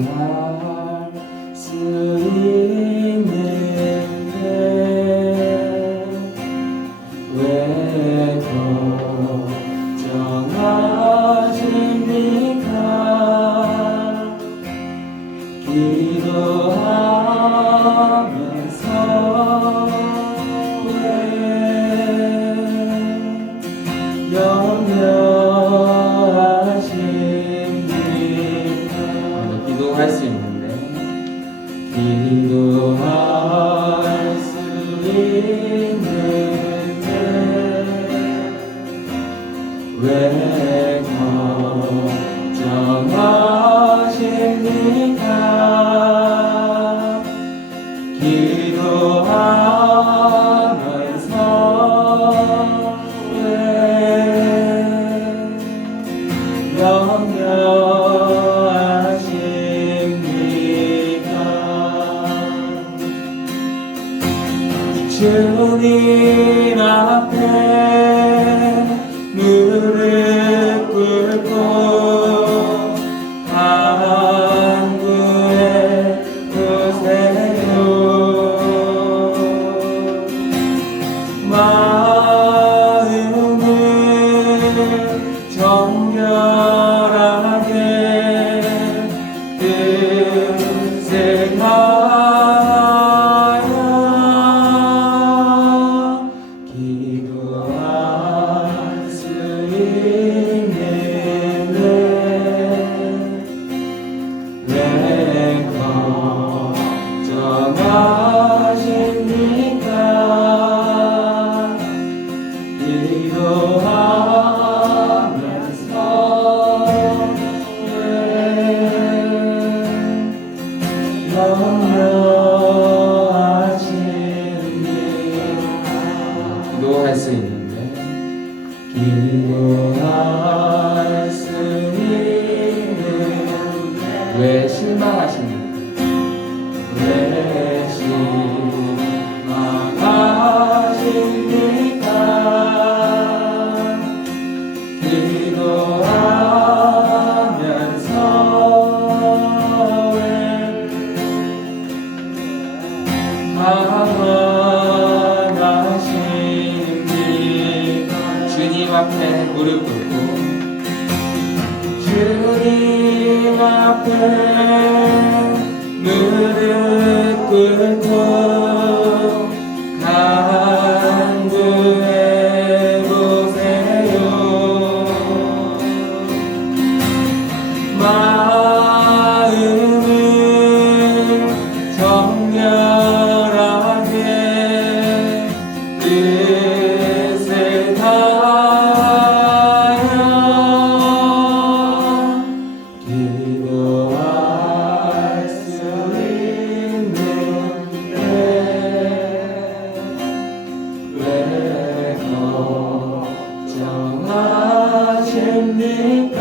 기도할 수 있는데 왜 걱정하십니까? 기도하면서 왜 염려하십니까? 기도할 수 있는데 기도할 수 있는데 왜 걱정하십니까? 기도하면서 왜 염려하십니까? 주님 앞에 무릎 꿇고 간구해 보세요. 마음을 정결하게 뜻을 다하여 기도할 수 있는데 왜 걱정하십니까? 기도하면서 왜 염려하십니까? 기도할 수 있는데 기도할 수 있는데 왜 실망하십니까? 왜 실망하십니까? 기도하면서 왜 당황하십니까? 주님 앞에 무릎 꿇고 주님 앞에 무릎 꿇고 간구해 보세요. 마음을 정결하게 뜻을 다하여 기도할 수 있는데 왜 걱정하십니까?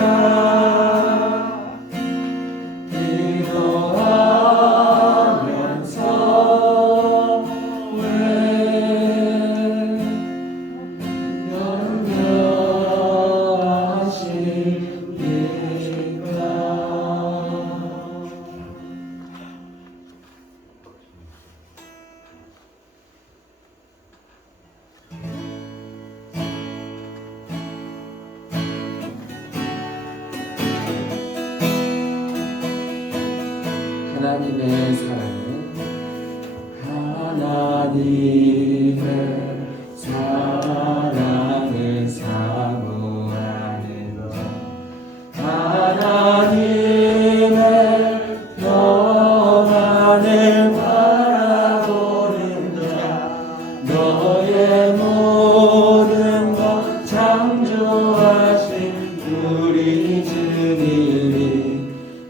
기도하면서 왜 염려하십니까? 하나님의 사랑은 하나님의 사랑을 사모하는 것 하나님의 평안을 바라보는 자 너의 모든 것 창조하신 우리 주님이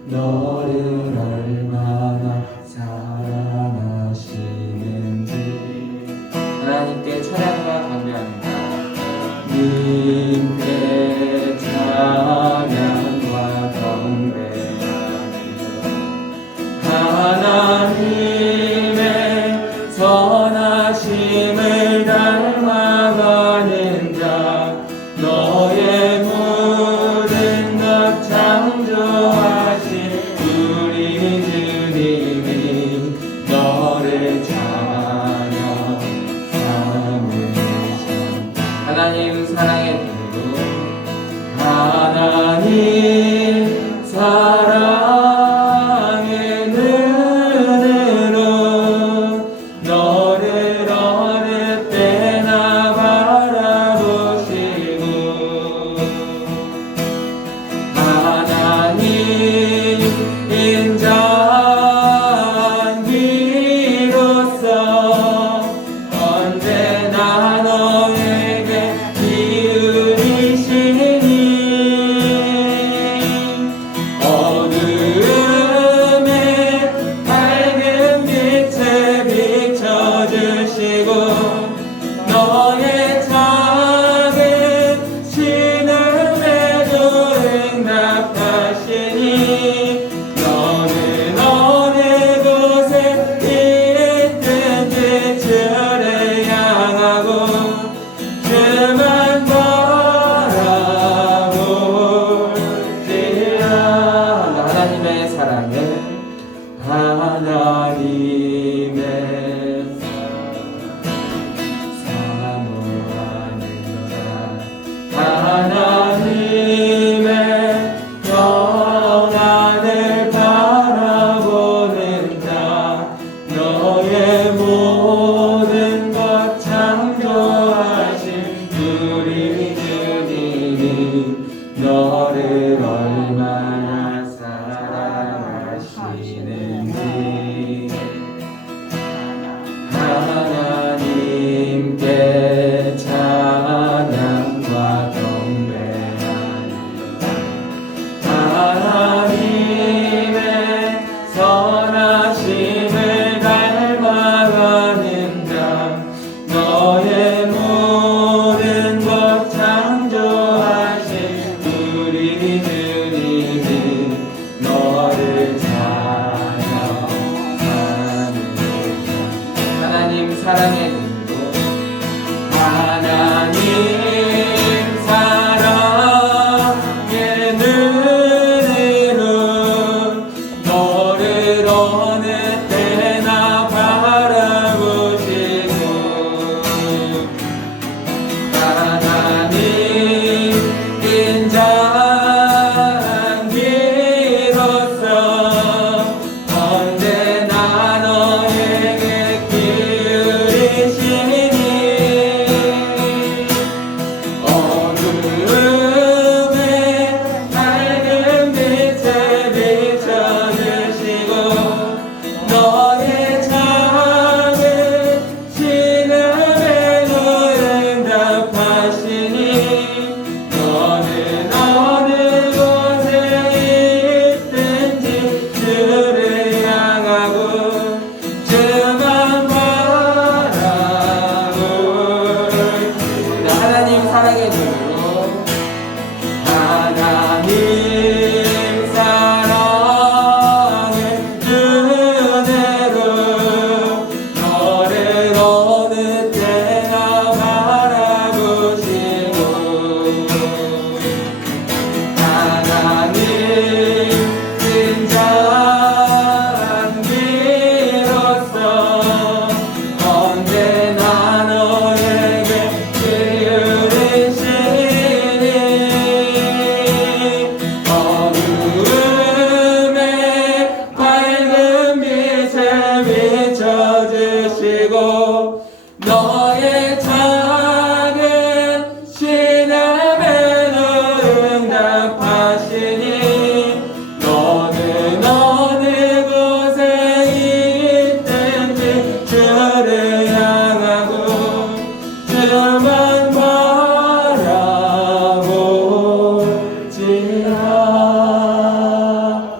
너를 얼마나 사랑하시는지 하나님께 찬양과 경배합니다. 하나님께 찬양과 경배합니다. 하나님의 선하심을 닮아가는 자 너의 모든 것 창조하신 우리 사랑을 하나님의 사모하는 자 하나님의 평안을 바라보는 자 너의 모든 것 창조하신 우리 주님이 너를 얼마나 사랑하시는지 하나님께 찬양과 경배하는 하나님의 선하심을 닮아가는 자 너의 모든 것 창조하신 우리 주님이 너를 찬양하는 하나님 사랑의 눈으로 하나님 사랑의 눈으로 너를 어느 때나 바라보시고 하나님 인자한기로서 언제나 너에게 기울이시니 어둠에 밝은 빛에 비춰주시고 너의 작은 신음에도 응답하시니 너는 어느 곳에 있든지 주를 향하고 주만 바라볼지어다 하나님 사랑의 눈으로 하나님 사랑의 눈으로 너를 어느 때나 바라보시고 하나님 인자한기로서 언제나 너에게 기울이시니 어둠에 밝은 빛에 비춰주시고 너의 작은 신음에도 응답하시니 너는 어느 곳에 있든지 주를 향하고 주만 바라볼지라.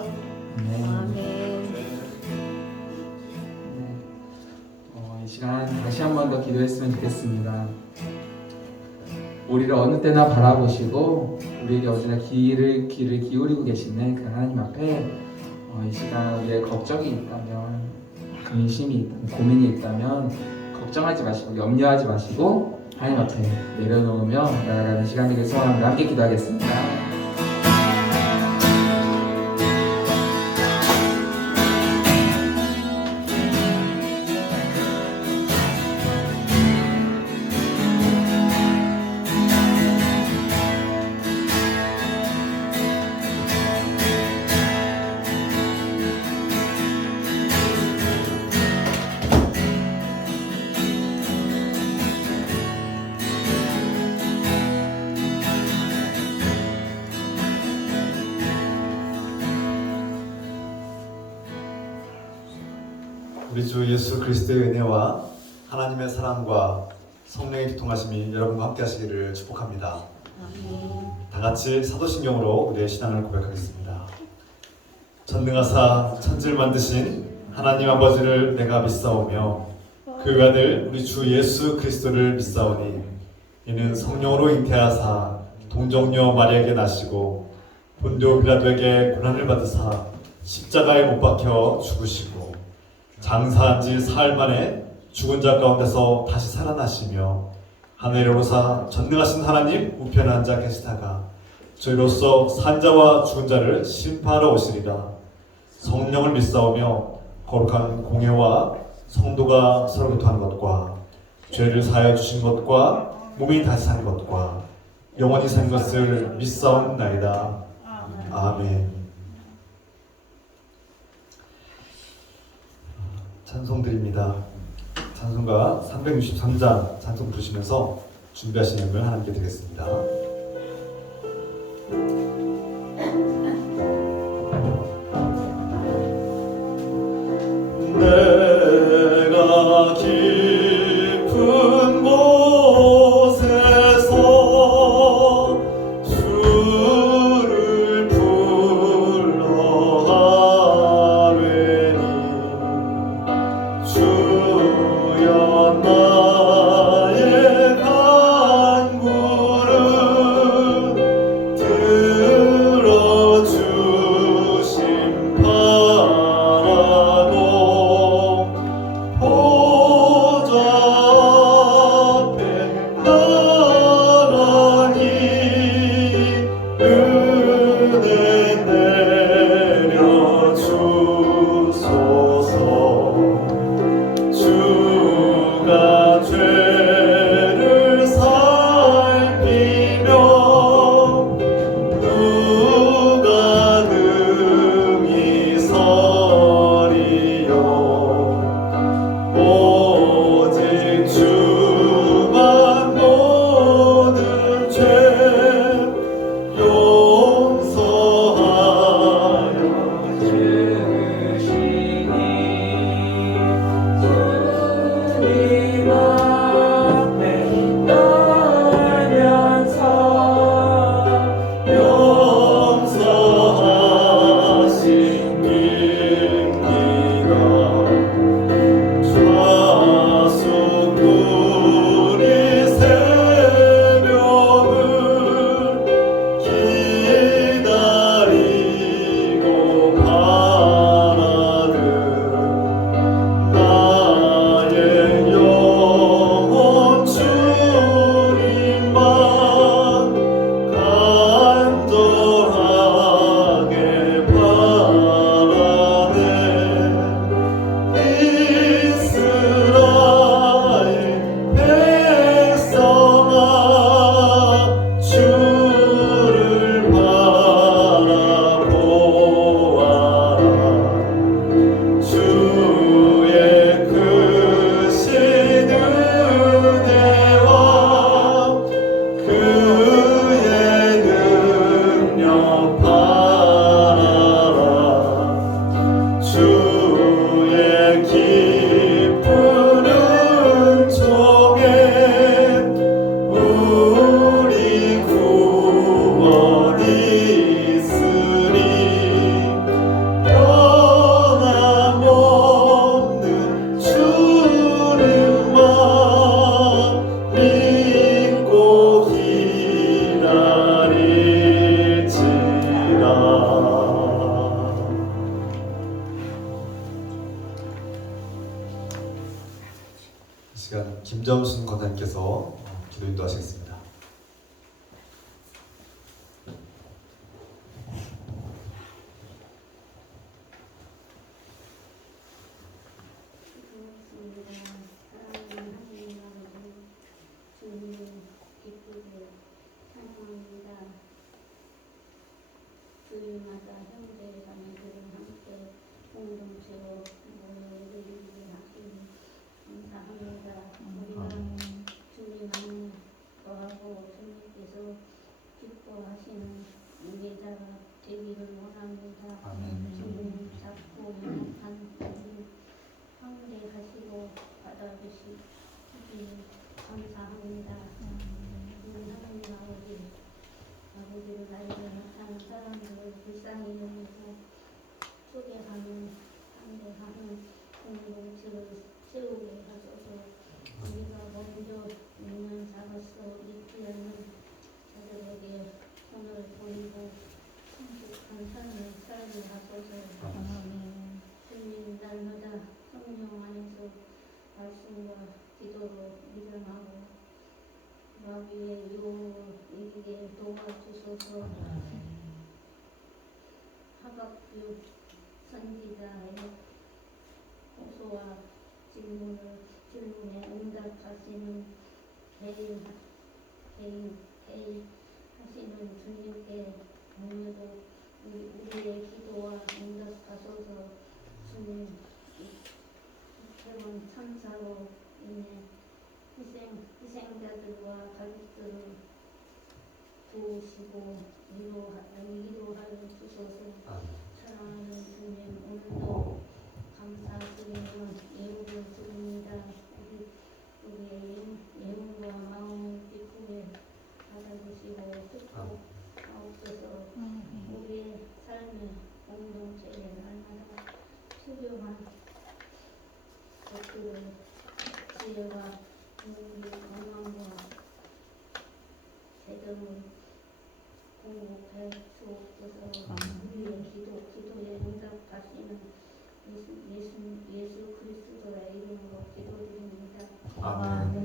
이 시간 다시 한 번 더 기도했으면 좋겠습니다. 우리를 어느 때나 바라보시고 우리에게 언제나 귀를 기울이고 계시는 그 하나님 앞에 이 시간 우리의 걱정이 있다면 근심이 있다면 고민이 있다면 걱정하지 마시고 염려하지 마시고 하나님 앞에 내려놓으며 나아가는 시간이 되길 소원합니다. 함께 기도하겠습니다. 우리 주 예수 그리스도의 은혜와 하나님의 사랑과 성령의 교통하심이 여러분과 함께 하시기를 축복합니다. 다 같이 사도신경으로 우리의 신앙을 고백하겠습니다. 전능하사 천지를 만드신 하나님 아버지를 내가 믿사오며 그 아들 우리 주 예수 그리스도를 믿사오니 이는 성령으로 잉태하사 동정녀 마리아에게 나시고 본디오 빌라도에게 고난을 받으사 십자가에 못 박혀 죽으시고 장사한 지 사흘 만에 죽은 자 가운데서 다시 살아나시며 하늘에 오르사 전능하신 하나님 우편에 앉아 계시다가 저희로서 산자와 죽은 자를 심판하러 오시리라. 성령을 믿사오며 거룩한 공예와 성도가 서로 교통하는 것과 죄를 사하여 주신 것과 몸이 다시 사는 것과 영원히 사는 것을 믿사옵나이다. 아멘. 찬송드립니다. 찬송가 363장 찬송 부르시면서 준비하신 음을 하나님께 드리겠습니다. 내가 깊은 곳에서 주를 불러 하리니 주여 나의 간구를 들어주심 바라고 보좌 앞에 나가니 은혜 내려주소서. 주가 죄를 살피며 누가 능히 서리요. 오직 주만 모든 죄 용서하여 주시니 주님 앞에 떨면서 용서하신 민기가 좌수구리 새벽을 기다리고 바라듯 나의 영혼 주님만 간절하게 바라네. 이스라엘 백성아 주를 바라보아라. 주의 크신 은혜와 그의 능력 바라라. 주의 깊은 은총에 우리 구원이 있으리. 변함없는 주님만 믿고 기다릴지라. 이 시간 김점순 권사님께서 기도 인도하시겠습니다. 사랑하는 하나님 아버지, 주님 기쁘게 찬양합니다. 주일마다 형제자매들과 함께 공동체로 모여 예배드리게 하시니 감사합니다. 우리가 주님 안에 거하고 응답하시는 대인 하시는 주님께 오늘도 우리의 기도와 응답하소서. 주님, 이태원 참사로 인해 희생자들과 가족들을 도우시고 위로하여 주소서. 사랑하는 주님, 오늘도 감사드리며 예물을 드립니다. 우리의 예물과 마음을 기쁘게 받아주시고 듣고 하옵소서. 우리의 삶의 공동체에 날마다 필요한 것들을 지혜와 건강과 제대로 공급해 주옵소서. 우리의 기도에 응답하시는 예수 그리스도의 이름으로 기도드립니다. 아멘.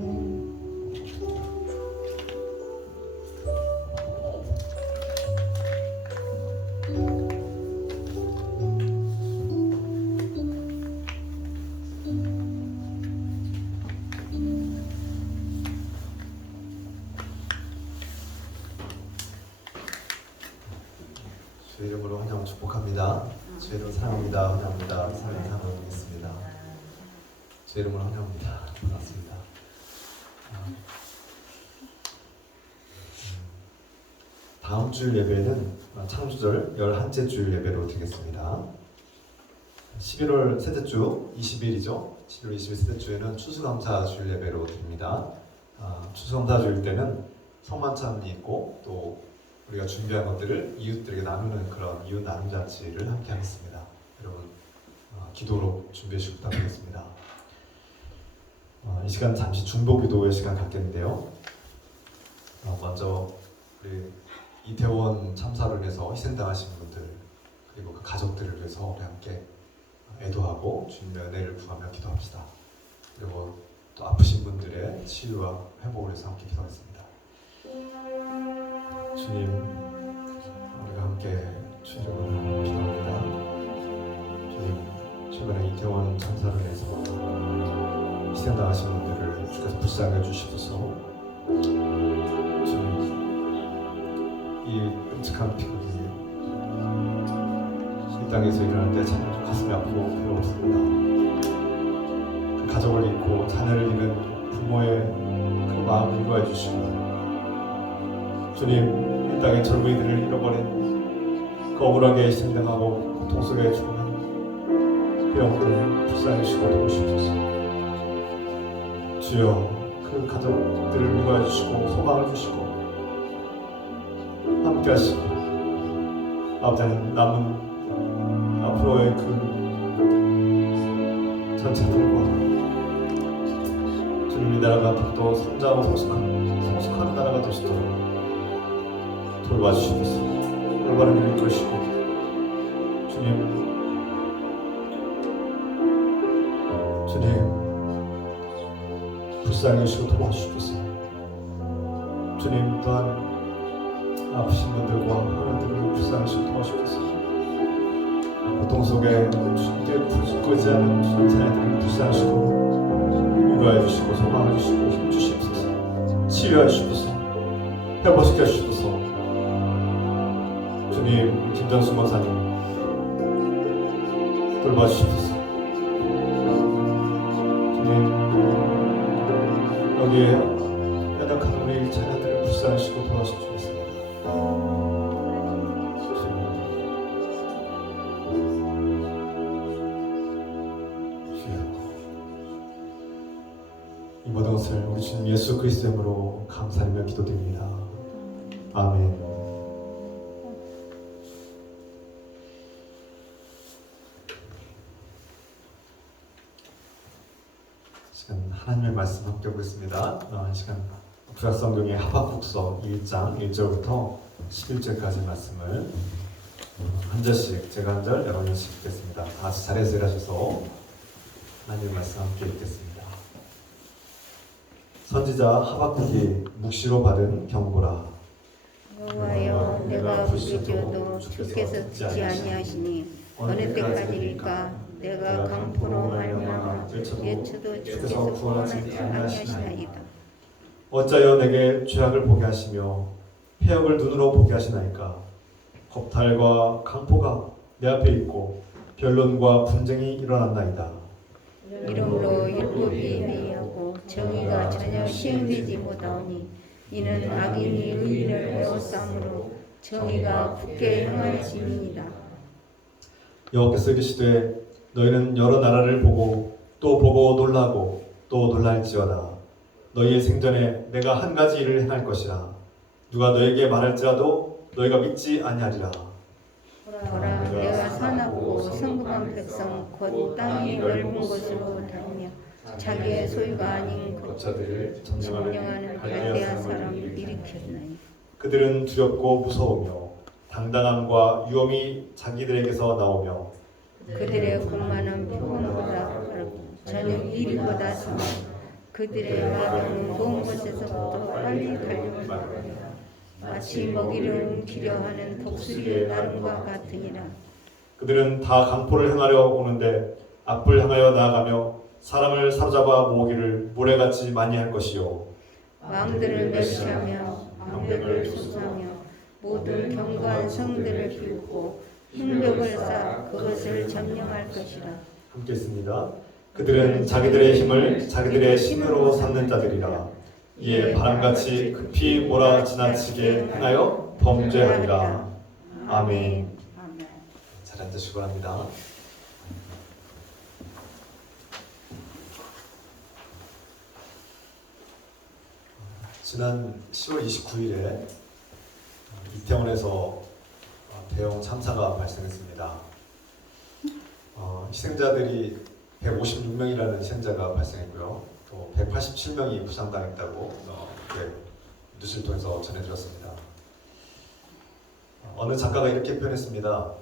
주의 이름으로 환영을 축복합니다. 주의 이름으로 사랑합니다. 환영합니다. 사랑의 사랑을 드리겠습니다. 주의 이름으로 환영합니다. 반갑습니다. 다음 주일 예배는 창조절 11째 주일 예배로 드리겠습니다. 11월 셋째 주 20일이죠. 11월 20일 셋째 주에는 추수감사 주일 예배로 드립니다. 추수감사 주일 때는 성만찬이 있고 또 우리가 준비한 것들을 이웃들에게 나누는 그런 이웃 나눔 잔치를 함께 하겠습니다. 여러분 기도로 준비해 주시기 부탁드리겠습니다. 이 시간 잠시 중보 기도의 시간 갖겠는데요. 먼저 우리 이태원 참사로 인해서 희생당하신 분들 그리고 그 가족들을 위해서 우리 함께 애도하고 주님의 은혜를 구하며 기도합시다. 그리고 또 아프신 분들의 치유와 회복을 위해서 함께 기도하겠습니다. 주님, 우리가 함께 주님을 기도합니다. 주님, 최근에 이태원 참사로 인해서 희생당하신 분들을 주께서 불쌍히 해주시소서. 주님, 이 끔찍한 비극이 이 땅에서 일어날 때 참 가슴이 아프고 괴롭습니다. 그 가족을 잃고 자녀를 잃은 부모의 그 마음을 위로해 주시고 주님, 이 땅의 젊은이들을 잃어버린 그 억울하게 희생당하고 고통 속에 죽는 그 영혼을 불쌍히 주시고 도우시옵소서. 주여, 그 가족들을 위로해 주시고 소망을 주시고 함께 하시고 아버지 하나님 남은 앞으로의 그 전체들과 주님 이 나라가 더욱더 성장하고 성숙한 나라가 되시도록 돌봐주시옵소서. 올바른 길을 이끌으시고 주님 불쌍히 여시고 도와주시옵소서. 주님 또한 아프신 분들과 어른들을 불쌍히 여시고 도와주시옵소서. 고통 속에 주님께 부르짖지 않은 주님 자녀들을 불쌍히 여시고 위로해 주시고 소망해 주시고 힘 주시옵소서. 치유해 주시옵소서. 회복시켜 주시옵소서. 주님, 김전수 목사님 돌봐주시옵소서. 주님, 여기에 연약한 우리 자녀들을 불쌍하시고 도와주시옵소서. 이 모든 것을 우리 주님 예수 그리스도의 이름으로 감사하며 기도드립니다. 아멘. 시간 하나님의 말씀 함께 보겠습니다. 이 시간 구약성경의 하박국서 1장 1절부터 11절까지 말씀을 한 절씩, 제가 한 절, 여러 절씩 읽겠습니다. 다 같이 자리에서 일하셔서 하나님의 말씀 함께 읽겠습니다. 선지자 하박국이 묵시로 받은 경고라. 여호와여, 내가 부르짖어도 주께서 듣지 아니하시니 어느 때까지니까 내가 강포로 말미암아 예초도 주께서 구원하지 아니하시나이다. 어찌하여 내게 죄악을 보게 하시며 폐역을 눈으로 보게 하시나이까. 겁탈과 강포가 내 앞에 있고 변론과 분쟁이 일어났나이다. 이러므로 율법이 매이하고 정의가 전혀 시행되지 못하오니 이는 악인이 의인을 에워싸므로 정의가 굳게 행하심이니라. 여호와께서 이르시되 너희는 여러 나라를 보고 또 보고 놀라고 또 놀랄지어다. 너희의 생전에 내가 한 가지 일을 행할 것이라. 누가 너에게 말할지라도 너희가 믿지 아니하리라. 보라, 내가 사납고 성급한 백성 곧 땅이 넓은 곳으로 다니며 자기의 소유가 아닌 거처들을 점령하는 갈대아 사람을 일으켰나니 그들은 두렵고 무서우며 당당함과 위엄이 자기들에게서 나오며 그들의 군마는 표범보다 빠르고 저는 이리보다 서며 그들의 말은 먼 곳에서부터 빨리 달려오고 마치 먹이를 움키려 하는 독수리의 나름과 같으니라. 그들은 다 강포를 행하려 오는데 앞을 향하여 나아가며 사람을 사로잡아 모으기를 모래같이 많이 할 것이요 왕들을 멸시하며 방백을 조사하며 모든 견고한 성들을 비우고 흉벽을 쌓아 그것을 점령할 것이라. 함께 있습니다. 그들은 자기들의 힘을 자기들의 신으로 삼는 자들이라. 이에 바람같이 급히 몰아 지나치게 행하여 범죄하리라. 아멘. 잘 앉으시기 바랍니다. 지난 10월 29일에 이태원에서 대형 참사가 발생했습니다. 희생자들이 156명이라는 희생자가 발생했고요. 또 187명이 부상당했다고 뉴스를 통해서 전해드렸습니다. 어느 작가가 이렇게 표현했습니다.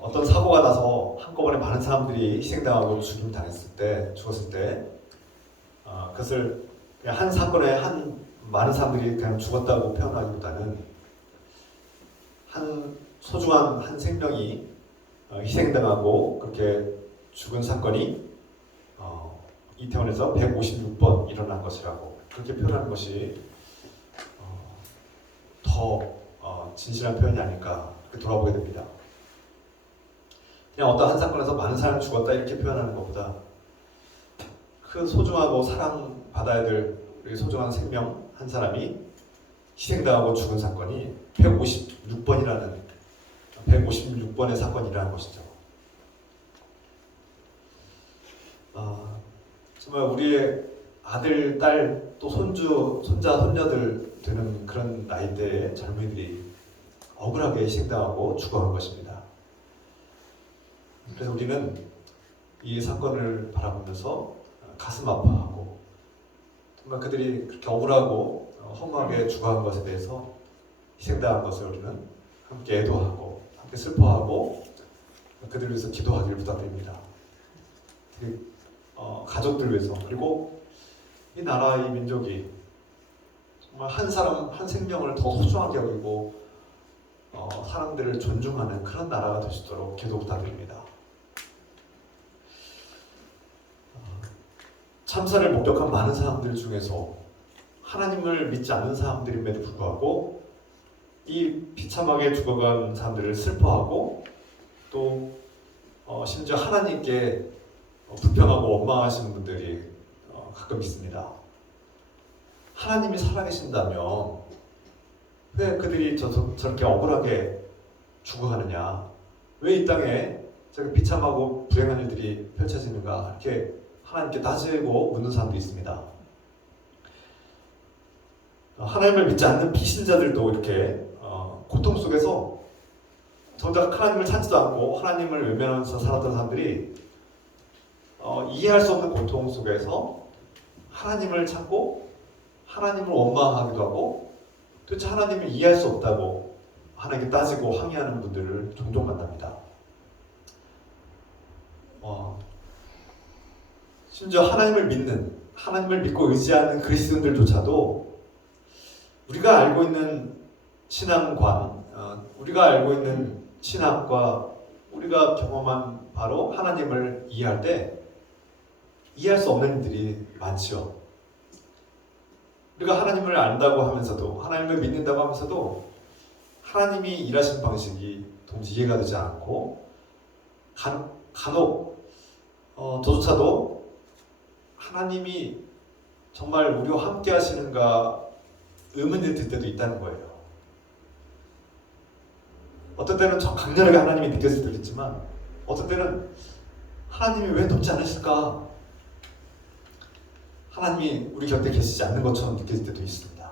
어떤 사고가 나서 한꺼번에 많은 사람들이 희생당하고 죽었을 때 그것을 그냥 한 사건에 많은 사람들이 그냥 죽었다고 표현하기보다는 소중한 한 생명이 희생당하고 그렇게 죽은 사건이 이태원에서 156번 일어난 것이라고 그렇게 표현하는 것이 더 진실한 표현이 아닐까 그렇게 돌아보게 됩니다. 그냥 어떤 한 사건에서 많은 사람이 죽었다 이렇게 표현하는 것보다 그 소중하고 사랑받아야 될 우리 소중한 생명 한 사람이 희생당하고 죽은 사건이 156번의 사건이라는 것이죠. 정말 우리의 아들, 딸, 또 손주, 손자, 손녀들 되는 그런 나이대의 젊은이들이 억울하게 희생당하고 죽어간 것입니다. 그래서 우리는 이 사건을 바라보면서 가슴 아파하고 정말 그들이 그렇게 억울하고 허무하게 죽어간 것에 대해서 희생당한 것을 우리는 함께 애도하고 함께 슬퍼하고 그들을 위해서 기도하기를 부탁드립니다. 가족들 위해서 그리고 이 나라 이 민족이 정말 한 사람 한 생명을 더 소중하게 여기고 사람들을 존중하는 그런 나라가 될 수 있도록 기도 부탁드립니다. 참사를 목격한 많은 사람들 중에서 하나님을 믿지 않는 사람들임에도 불구하고 이 비참하게 죽어간 사람들을 슬퍼하고 또 심지어 하나님께 불평하고 원망하시는 분들이 가끔 있습니다. 하나님이 살아계신다면 왜 그들이 저렇게 억울하게 죽어가느냐, 왜 이 땅에 저렇게 비참하고 불행한 일들이 펼쳐지는가 이렇게 하나님께 따지고 묻는 사람도 있습니다. 하나님을 믿지 않는 비신자들도 이렇게 고통 속에서 정작 하나님을 찾지도 않고 하나님을 외면하면서 살았던 사람들이 이해할 수 없는 고통 속에서 하나님을 찾고 하나님을 원망하기도 하고 도대체 하나님을 이해할 수 없다고 하나님께 따지고 항의하는 분들을 종종 만납니다. 심지어 하나님을 믿고 의지하는 그리스도인들조차도 우리가 알고 있는 신앙관, 우리가 알고 있는 신학과 우리가 경험한 바로 하나님을 이해할 때 이해할 수 없는 일들이 많지요. 우리가 하나님을 안다고 하면서도 하나님을 믿는다고 하면서도 하나님이 일하시는 방식이 도무지 이해가 되지 않고 간혹 저조차도 하나님이 정말 우리와 함께 하시는가 의문이 들 때도 있다는 거예요. 어떤 때는 저 강렬하게 하나님이 느껴질 때도 있지만 어떤 때는 하나님이 왜 돕지 않으실까? 하나님이 우리 곁에 계시지 않는 것처럼 느껴질 때도 있습니다.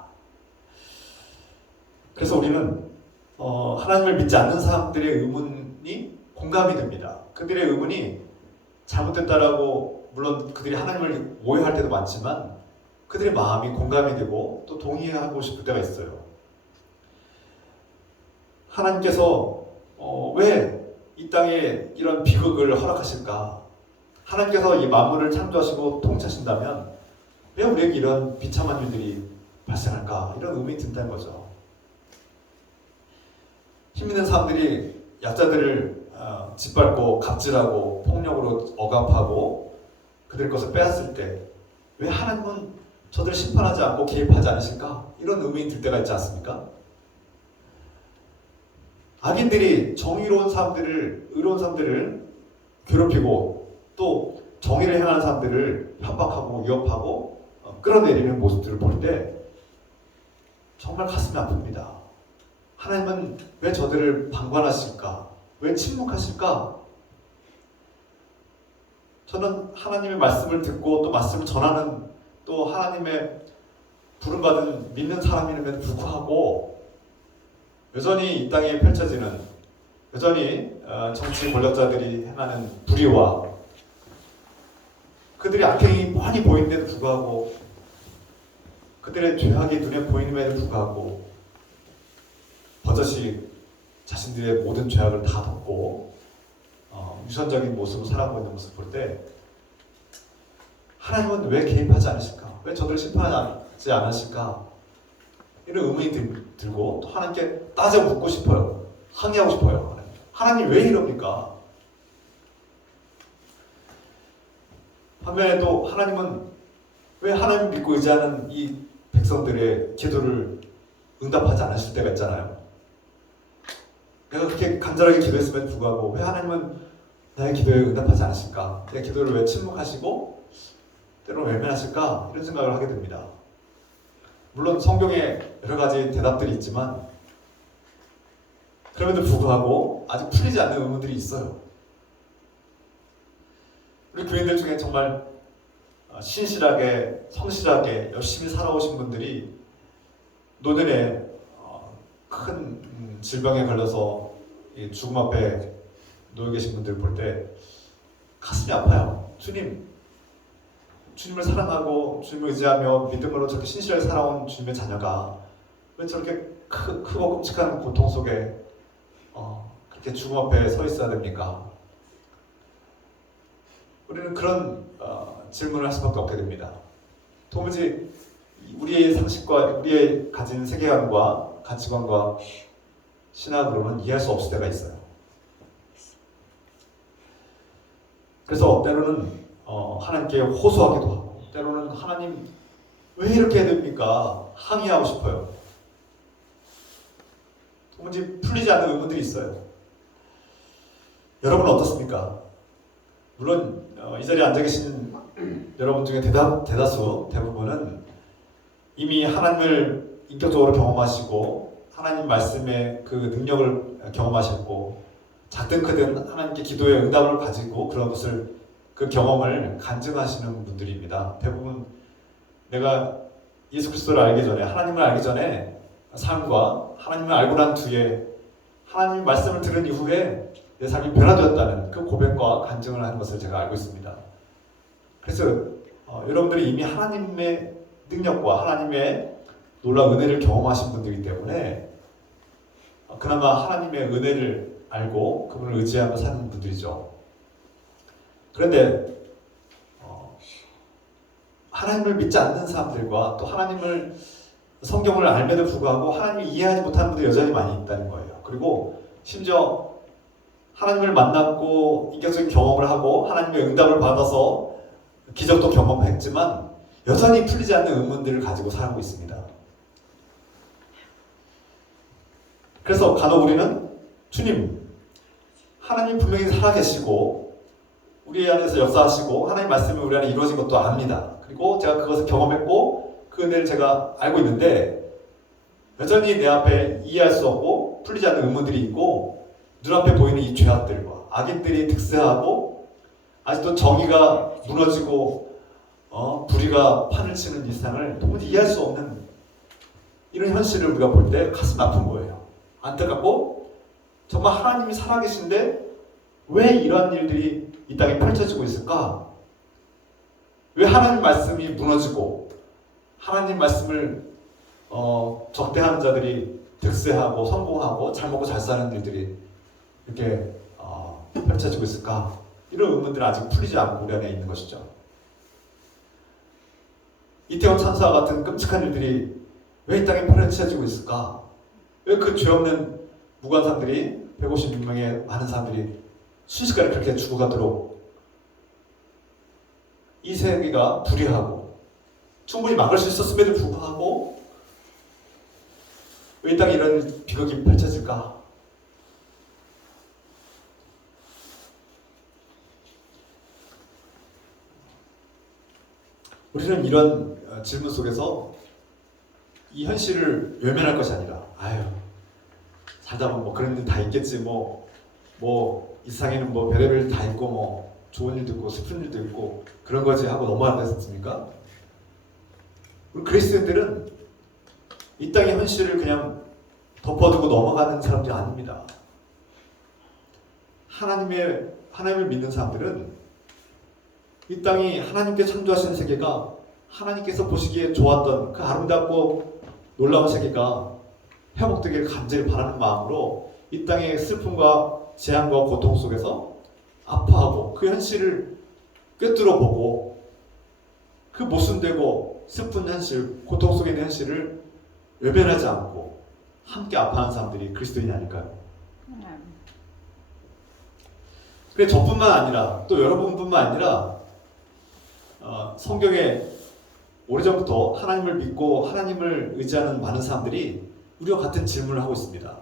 그래서 우리는 하나님을 믿지 않는 사람들의 의문이 공감이 됩니다. 그들의 의문이 잘못됐다라고 물론 그들이 하나님을 오해할 때도 많지만 그들의 마음이 공감이 되고 또 동의하고 싶을 때가 있어요. 하나님께서 왜 이 땅에 이런 비극을 허락하실까? 하나님께서 이 만물을 창조하시고 통치하신다면 왜 우리에게 이런 비참한 일들이 발생할까? 이런 의문이 든다는 거죠. 힘 있는 사람들이 약자들을 짓밟고 갑질하고 폭력으로 억압하고 그들의 것을 빼앗을 때 왜 하나님은 저들을 심판하지 않고 개입하지 않으실까? 이런 의문이 들 때가 있지 않습니까? 악인들이 정의로운 사람들을, 의로운 사람들을 괴롭히고 또 정의를 행하는 사람들을 협박하고 위협하고 끌어내리는 모습들을 볼 때 정말 가슴이 아픕니다. 하나님은 왜 저들을 방관하실까? 왜 침묵하실까? 저는 하나님의 말씀을 듣고 또 말씀을 전하는 또 하나님의 부름받은 믿는 사람임에도 불구하고 여전히 이 땅에 펼쳐지는 여전히 정치 권력자들이 행하는 불의와 그들의 악행이 뻔히 보이는데도 불구하고 그들의 죄악이 눈에 보임에도 불구하고 버젓이 자신들의 모든 죄악을 다 덮고 유선적인 모습으로 살아가고 있는 모습을 볼 때 하나님은 왜 개입하지 않으실까? 왜 저들을 심판하지 않으실까? 이런 의문이 들고 또 하나님께 따져 묻고 싶어요. 항의하고 싶어요. 하나님 왜 이럽니까? 반면에 또 하나님은 왜 하나님 믿고 의지하는 이 백성들의 기도를 응답하지 않으실 때가 있잖아요. 내가 그렇게 간절하게 기도했음에도 불구하고 왜 하나님은 나의 기도에 응답하지 않으실까? 내 기도를 왜 침묵하시고 때로는 외면하실까? 이런 생각을 하게 됩니다. 물론 성경에 여러 가지 대답들이 있지만 그럼에도 불구하고 아직 풀리지 않는 의문들이 있어요. 우리 교인들 중에 정말 신실하게 성실하게 열심히 살아오신 분들이 노년에 큰 질병에 걸려서 죽음 앞에 놓여 계신 분들 볼 때 가슴이 아파요. 주님을 사랑하고 주님을 의지하며 믿음으로 저렇게 신실하게 살아온 주님의 자녀가 왜 저렇게 크고 끔찍한 고통 속에 그렇게 죽음 앞에 서 있어야 됩니까? 우리는 그런 질문을 할 수밖에 없게 됩니다. 도무지 우리의 상식과 우리의 가진 세계관과 가치관과 신학으로는 이해할 수 없을 때가 있어요. 그래서 때로는 하나님께 호소하기도 하고 때로는 하나님 왜 이렇게 해야 됩니까? 항의하고 싶어요. 도무지 풀리지 않는 의문들이 있어요. 여러분은 어떻습니까? 물론 이 자리에 앉아 계신 여러분 중에 대부분은 이미 하나님을 인격적으로 경험하시고 하나님 말씀의 그 능력을 경험하셨고 작든 크든 하나님께 기도의 응답을 가지고 그런 것을 그 경험을 간증하시는 분들입니다. 대부분 내가 예수 그리스도를 알기 전에 하나님을 알기 전에 삶과 하나님을 알고 난 뒤에 하나님 말씀을 들은 이후에 내 삶이 변화되었다는 그 고백과 간증을 하는 것을 제가 알고 있습니다. 그래서 여러분들이 이미 하나님의 능력과 하나님의 놀라운 은혜를 경험하신 분들이기 때문에 그나마 하나님의 은혜를 알고 그분을 의지하며 사는 분들이죠. 그런데 하나님을 믿지 않는 사람들과 또 하나님을 성경을 알면도 불구하고 하나님을 이해하지 못하는 분들이 여전히 많이 있다는 거예요. 그리고 심지어 하나님을 만났고 인격적인 경험을 하고 하나님의 응답을 받아서 기적도 경험했지만 여전히 풀리지 않는 의문들을 가지고 살고 있습니다. 그래서 간혹 우리는 주님, 하나님 분명히 살아계시고 우리 안에서 역사하시고 하나님 말씀이 우리 안에 이루어진 것도 압니다. 그리고 제가 그것을 경험했고 그 은혜를 제가 알고 있는데 여전히 내 앞에 이해할 수 없고 풀리지 않는 의문들이 있고 눈앞에 보이는 이 죄악들과 악인들이 득세하고 아직도 정의가 무너지고 불의가 판을 치는 일상을 도무지 이해할 수 없는 이런 현실을 우리가 볼 때 가슴 아픈 거예요. 안타깝고 정말 하나님이 살아계신데 왜 이런 일들이 이 땅에 펼쳐지고 있을까? 왜 하나님 말씀이 무너지고 하나님 말씀을 적대하는 자들이 득세하고 성공하고 잘 먹고 잘 사는 일들이 이렇게 펼쳐지고 있을까? 이런 의문들은 아직 풀리지 않고 우리 안에 있는 것이죠. 이태원 참사와 같은 끔찍한 일들이 왜 이 땅에 펼쳐지고 있을까? 왜 그 죄 없는 무고한 사람들이 156명의 많은 사람들이 순식간에 그렇게 죽어가도록 이 세계가 불의하고 충분히 막을 수 있었음에도 불구하고 왜 이 땅에 이런 비극이 펼쳐질까? 우리는 이런 질문 속에서 이 현실을 외면할 것이 아니라 아유 살다 보면 뭐 그런 일 다 있겠지 뭐 이 세상에는 뭐 별의별 다 있고 뭐 좋은 일도 있고 슬픈 일도 있고 그런 거지 하고 넘어간다 했습니까? 우리 그리스도인들은 이 땅의 현실을 그냥 덮어두고 넘어가는 사람들이 아닙니다. 하나님을 믿는 사람들은 이 땅이 하나님께 창조하신 세계가 하나님께서 보시기에 좋았던 그 아름답고 놀라운 세계가 회복되기를 간절히 바라는 마음으로 이 땅의 슬픔과 재앙과 고통 속에서 아파하고 그 현실을 꿰뚫어 보고 그 모순되고 슬픈 현실, 고통 속에 있는 현실을 외면하지 않고 함께 아파하는 사람들이 그리스도인이 아닐까요? 그래 저뿐만 아니라 또 여러분뿐만 아니라 성경에 오래전부터 하나님을 믿고 하나님을 의지하는 많은 사람들이 우리와 같은 질문을 하고 있습니다.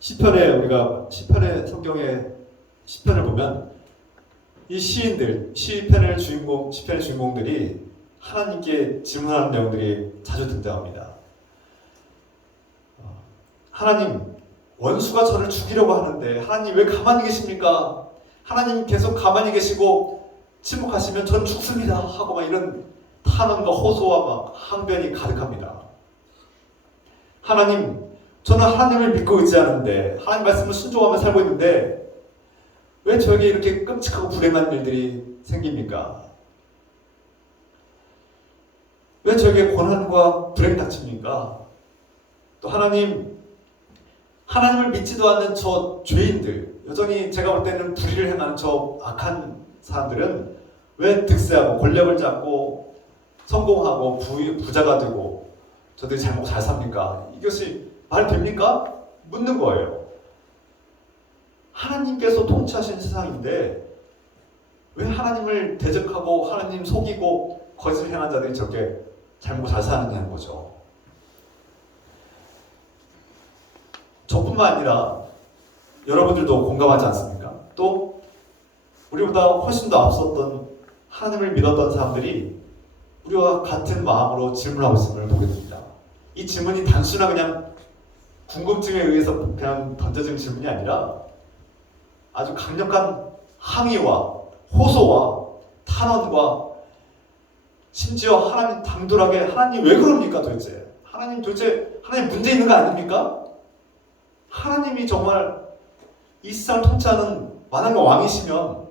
시편의 성경의 시편을 보면 이 시인들, 시편의 주인공들이 하나님께 질문하는 내용들이 자주 등장합니다. 하나님, 원수가 저를 죽이려고 하는데 하나님 왜 가만히 계십니까? 하나님 계속 가만히 계시고 침묵하시면 전 죽습니다 하고 막 이런 탄원과 호소와 막 항변이 가득합니다. 하나님, 저는 하나님을 믿고 의지하는데 하나님 말씀을 순종하며 살고 있는데 왜 저에게 이렇게 끔찍하고 불행한 일들이 생깁니까? 왜 저에게 고난과 불행 닥칩니까? 또 하나님을 믿지도 않는 저 죄인들, 여전히 제가 볼 때는 불의를 행하는 저 악한 사람들은 왜 득세하고 권력을 잡고 성공하고 부자가 되고 저들이 잘 먹고 잘 삽니까? 이것이 말이 됩니까? 묻는 거예요. 하나님께서 통치하신 세상인데 왜 하나님을 대적하고 하나님 속이고 거짓을 행한 자들이 저렇게 잘 먹고 잘 사느냐는 거죠. 저뿐만 아니라 여러분들도 공감하지 않습니까? 또 우리보다 훨씬 더 앞섰던 하나님을 믿었던 사람들이 우리와 같은 마음으로 질문하고 있음을 보게 됩니다. 이 질문이 단순한 그냥 궁금증에 의해서 그냥 던져진 질문이 아니라 아주 강력한 항의와 호소와 탄원과 심지어 하나님 당돌하게 하나님 왜 그럽니까 도대체? 하나님 문제 있는 거 아닙니까? 하나님이 정말 이 세상을 통치하는 만왕의 왕이시면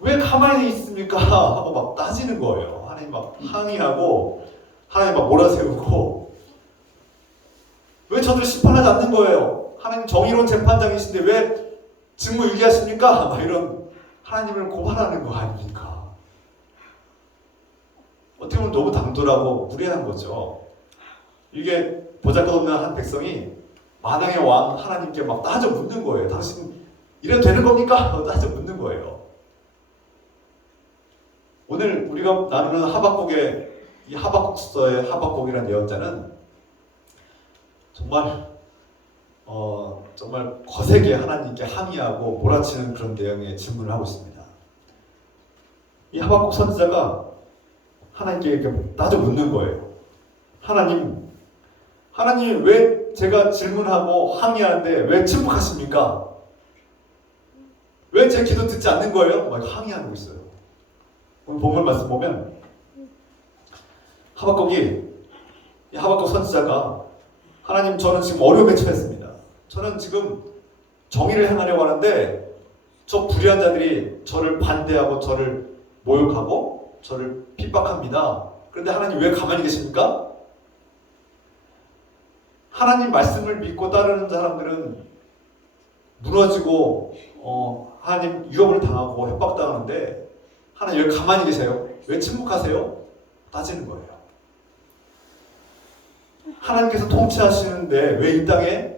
왜 가만히 있습니까? 하고 막 따지는 거예요. 하나님 막 항의하고 하나님 막 몰아세우고 왜 저들 심판하지 않는 거예요? 하나님 정의로운 재판장이신데 왜 직무유기하십니까? 막 이런 하나님을 고발하는 거 아닙니까? 어떻게 보면 너무 당돌하고 무례한 거죠. 이게 보잘것없는 한 백성이 만왕의 왕 하나님께 막 따져 묻는 거예요. 당신 이래도 되는 겁니까? 다시 묻는 거예요. 오늘 우리가 나누는 하박국의 이 하박국서의 하박국이라는 예언자는 정말 정말 거세게 하나님께 항의하고 몰아치는 그런 내용의 질문을 하고 있습니다. 이 하박국 선지자가 하나님께 이렇게 따져 묻는 거예요. 하나님 왜 제가 질문하고 항의하는데 왜 침묵하십니까? 왜 제 기도 듣지 않는 거예요? 막 항의하고 있어요. 오늘 본문 말씀 보면 이 하박국 선지자가 하나님, 저는 지금 어려움에 처했습니다. 저는 지금 정의를 행하려고 하는데 저 불의한 자들이 저를 반대하고 저를 모욕하고 저를 핍박합니다. 그런데 하나님 왜 가만히 계십니까? 하나님 말씀을 믿고 따르는 사람들은 무너지고 하나님 위협을 당하고 협박당하는데 하나님 왜 가만히 계세요? 왜 침묵하세요? 따지는 거예요. 하나님께서 통치하시는데 왜 이 땅에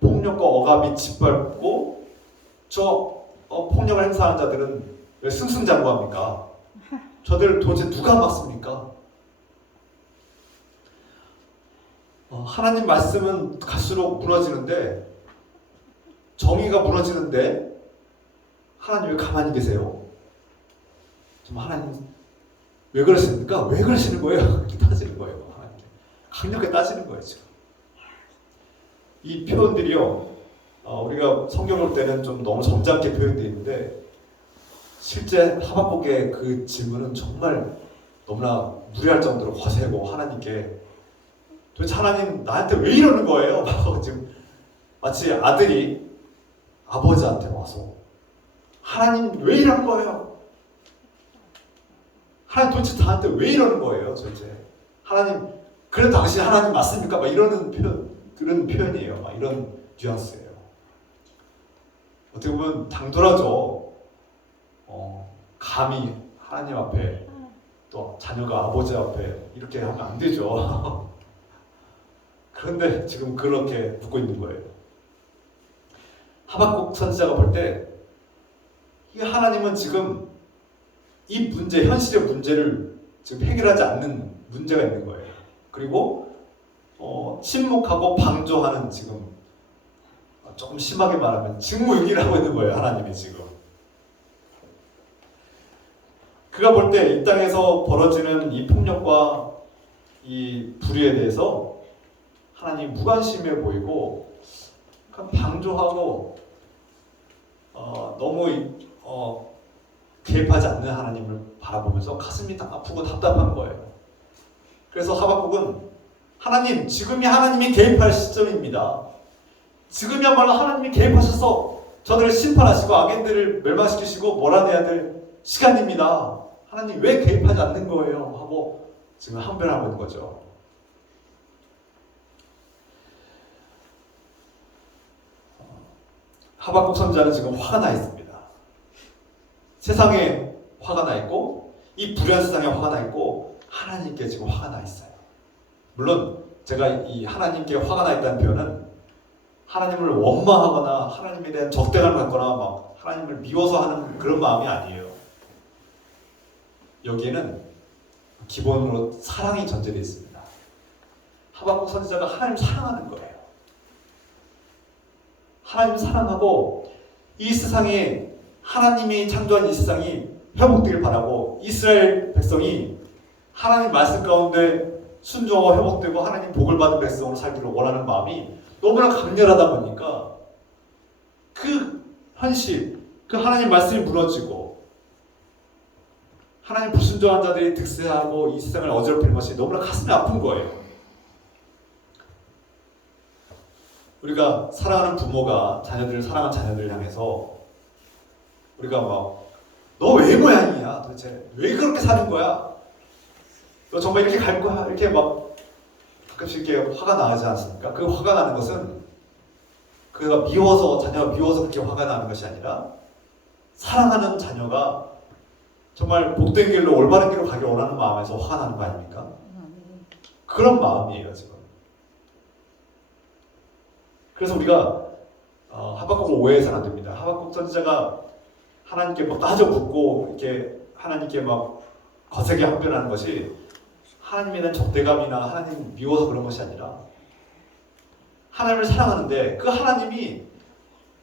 폭력과 억압이 짓밟고 폭력을 행사하는 자들은 왜 승승장구합니까? 저들 도대체 누가 막습니까? 하나님 말씀은 갈수록 무너지는데, 정의가 무너지는데 하나님 왜 가만히 계세요? 정말 하나님 왜 그러십니까? 왜 그러시는 거예요? 이렇게 따지는 거예요. 하나님께 강력하게 따지는 거예요. 지금 이 표현들이요, 우리가 성경 볼 때는 좀 너무 점잖게 표현되어 있는데 실제 하박국의 그 질문은 정말 너무나 무리할 정도로 거세고, 하나님께 도대체 하나님 나한테 왜 이러는 거예요? 지금 마치 아들이 아버지한테 와서 하나님 왜 이러는 거예요? 하나님 도대체 나한테 왜 이러는 거예요? 도대체 하나님, 그래 당신 하나님 맞습니까? 막 이러는 그런 표현이에요. 막 이런 뉘앙스예요. 어떻게 보면 당돌하죠. 감히 하나님 앞에, 또 자녀가 아버지 앞에 이렇게 하면 안 되죠. 그런데 지금 그렇게 묻고 있는 거예요. 하박국 선지자가 볼 때 이 하나님은 지금 이 문제, 현실의 문제를 지금 해결하지 않는 문제가 있는 거예요. 그리고 침묵하고 방조하는, 지금 조금 심하게 말하면 직무유기를 하고 있는 거예요. 하나님이 지금. 그가 볼 때 이 땅에서 벌어지는 이 폭력과 이 불의에 대해서 하나님이 무관심해 보이고 방조하고 너무 개입하지 않는 하나님을 바라보면서 가슴이 아프고 답답한 거예요. 그래서 하박국은 하나님, 지금이 하나님이 개입할 시점입니다. 지금이야말로 하나님이 개입하셔서 저들을 심판하시고 악인들을 멸망시키시고 몰아내야 될 시간입니다. 하나님 왜 개입하지 않는 거예요? 하고 지금 항변하고 있는 거죠. 하박국 선지자는 지금 화가 나 있습니다. 세상에 화가 나 있고, 이 불의한 세상에 화가 나 있고, 하나님께 지금 화가 나 있어요. 물론 제가 이 하나님께 화가 나 있다는 표현은 하나님을 원망하거나 하나님에 대한 적대감을 갖거나 막 하나님을 미워서 하는 그런 마음이 아니에요. 여기에는 기본으로 사랑이 전제되어 있습니다. 하박국 선지자가 하나님을 사랑하는 거예요. 하나님을 사랑하고 이 세상에, 하나님이 창조한 이 세상이 회복되길 바라고, 이스라엘 백성이 하나님 말씀 가운데 순종하고 회복되고 하나님 복을 받은 백성으로 살기를 원하는 마음이 너무나 강렬하다 보니까 그 현실, 그 하나님 말씀이 무너지고 하나님 불순종한 자들이 득세하고 이 세상을 어지럽히는 것이 너무나 가슴이 아픈 거예요. 우리가 사랑하는 부모가 사랑하는 자녀들을 향해서 우리가 막 너 왜 모양이야? 도대체 왜 그렇게 사는 거야? 너 정말 이렇게 갈 거야? 이렇게 막 가끔씩 이렇게 화가 나지 않습니까? 그 화가 나는 것은 그가 자녀가 미워서 그렇게 화가 나는 것이 아니라 사랑하는 자녀가 정말 복된 길로, 올바른 길로 가길 원하는 마음에서 화가 나는 거 아닙니까? 그런 마음이에요, 지금. 그래서 우리가 하박국을 오해해서는 안 됩니다. 하박국 선지자가 하나님께 막 따져 묻고 이렇게 하나님께 막 거세게 항변하는 것이 하나님에 대한 적대감이나 하나님 미워서 그런 것이 아니라 하나님을 사랑하는데 그 하나님이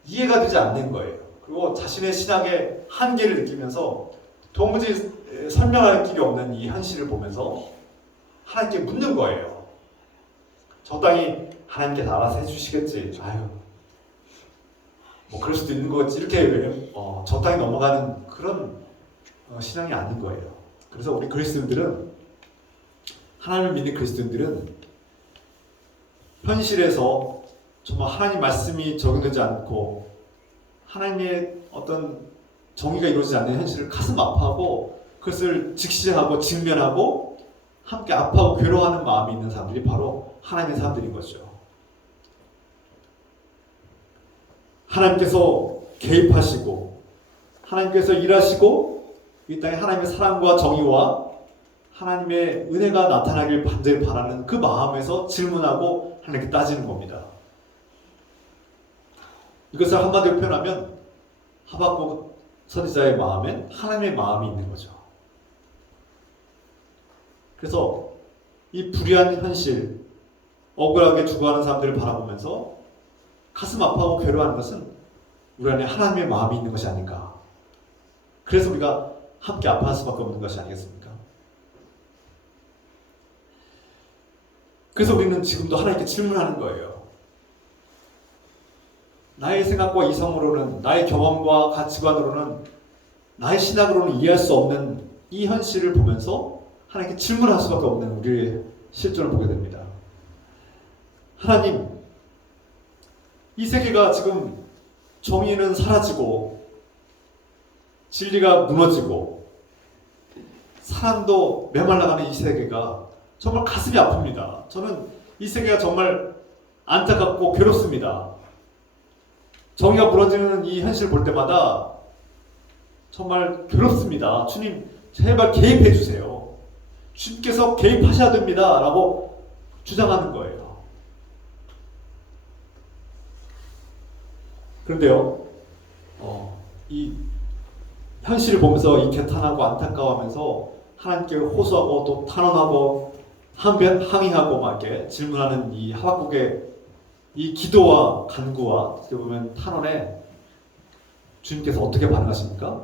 이해가 되지 않는 거예요. 그리고 자신의 신앙의 한계를 느끼면서 도무지 설명할 길이 없는 이 현실을 보면서 하나님께 묻는 거예요. 적당히 하나님께서 알아서 해주시겠지. 아유, 뭐 그럴 수도 있는 거겠지. 이렇게 적당히 넘어가는 그런 신앙이 아닌 거예요. 그래서 우리 그리스도인들은, 하나님을 믿는 그리스도인들은 현실에서 정말 하나님 말씀이 적용되지 않고 하나님의 어떤 정의가 이루어지지 않는 현실을 가슴 아파하고 그것을 직시하고 직면하고 함께 아파하고 괴로워하는 마음이 있는 사람들이 바로 하나님의 사람들인 거죠. 하나님께서 개입하시고 하나님께서 일하시고 이 땅에 하나님의 사랑과 정의와 하나님의 은혜가 나타나길 반드시 바라는 그 마음에서 질문하고 하나님께 따지는 겁니다. 이것을 한마디로 표현하면 하박국 선지자의 마음엔 하나님의 마음이 있는 거죠. 그래서 이 불의한 현실, 억울하게 죽어가는 사람들을 바라보면서 가슴 아파하고 괴로워하는 것은 우리 안에 하나님의 마음이 있는 것이 아닌가. 그래서 우리가 함께 아파할 수밖에 없는 것이 아니겠습니까? 그래서 우리는 지금도 하나님께 질문하는 거예요. 나의 생각과 이성으로는, 나의 경험과 가치관으로는, 나의 신학으로는 이해할 수 없는 이 현실을 보면서 하나님께 질문할 수밖에 없는 우리의 실존을 보게 됩니다. 하나님, 이 세계가 지금 정의는 사라지고 진리가 무너지고 사람도 메말라가는 이 세계가 정말 가슴이 아픕니다. 저는 이 세계가 정말 안타깝고 괴롭습니다. 정의가 무너지는 이 현실 볼 때마다 정말 괴롭습니다. 주님, 제발 개입해 주세요. 주님께서 개입하셔야 됩니다. 라고 주장하는 거예요. 그런데요, 이 현실을 보면서 이 개탄하고 안타까워하면서 하나님께 호소하고 또 탄원하고 항의하고 막 이렇게 질문하는 이 하박국의 이 기도와 간구와 어떻게 보면 탄원에 주님께서 어떻게 반응하십니까?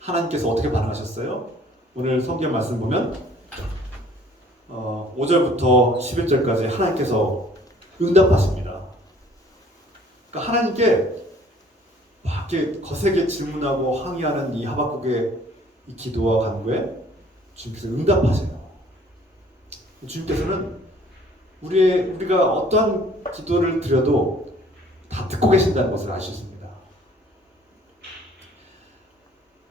하나님께서 어떻게 반응하셨어요? 오늘 성경 말씀 보면 5절부터 11절까지 하나님께서 응답하십니다. 그러니까 하나님께 막 이렇게 거세게 질문하고 항의하는 이 하박국의 이 기도와 간구에 주님께서 응답하세요. 주님께서는 우리가 어떠한 기도를 드려도 다 듣고 계신다는 것을 알 수 있습니다.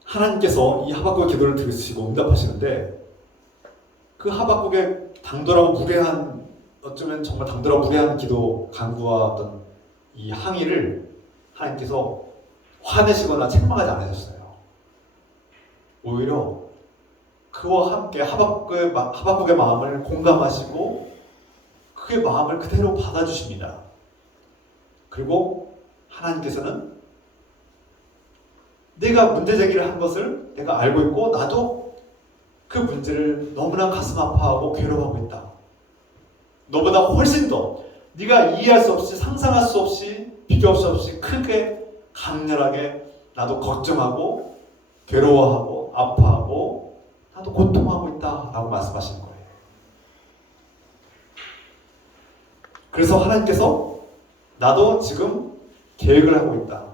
하나님께서 이 하박국의 기도를 들으시고 응답하시는데 그 하박국의 당돌하고 무례한, 어쩌면 정말 당돌하고 무례한 기도, 간구와 어떤 이 항의를 하나님께서 화내시거나 책망하지 않으셨어요. 오히려 그와 함께 하박국의 마음을 공감하시고 그의 마음을 그대로 받아주십니다. 그리고 하나님께서는 내가 문제 제기를 한 것을 내가 알고 있고 나도 그 문제를 너무나 가슴 아파하고 괴로워하고 있다. 너보다 훨씬 더 네가 이해할 수 없이, 상상할 수 없이, 비교 수 없이 크게 강렬하게 나도 걱정하고 괴로워하고 아파하고 나도 고통하고 있다 라고 말씀하시는 거예요. 그래서 하나님께서 나도 지금 계획을 하고 있다.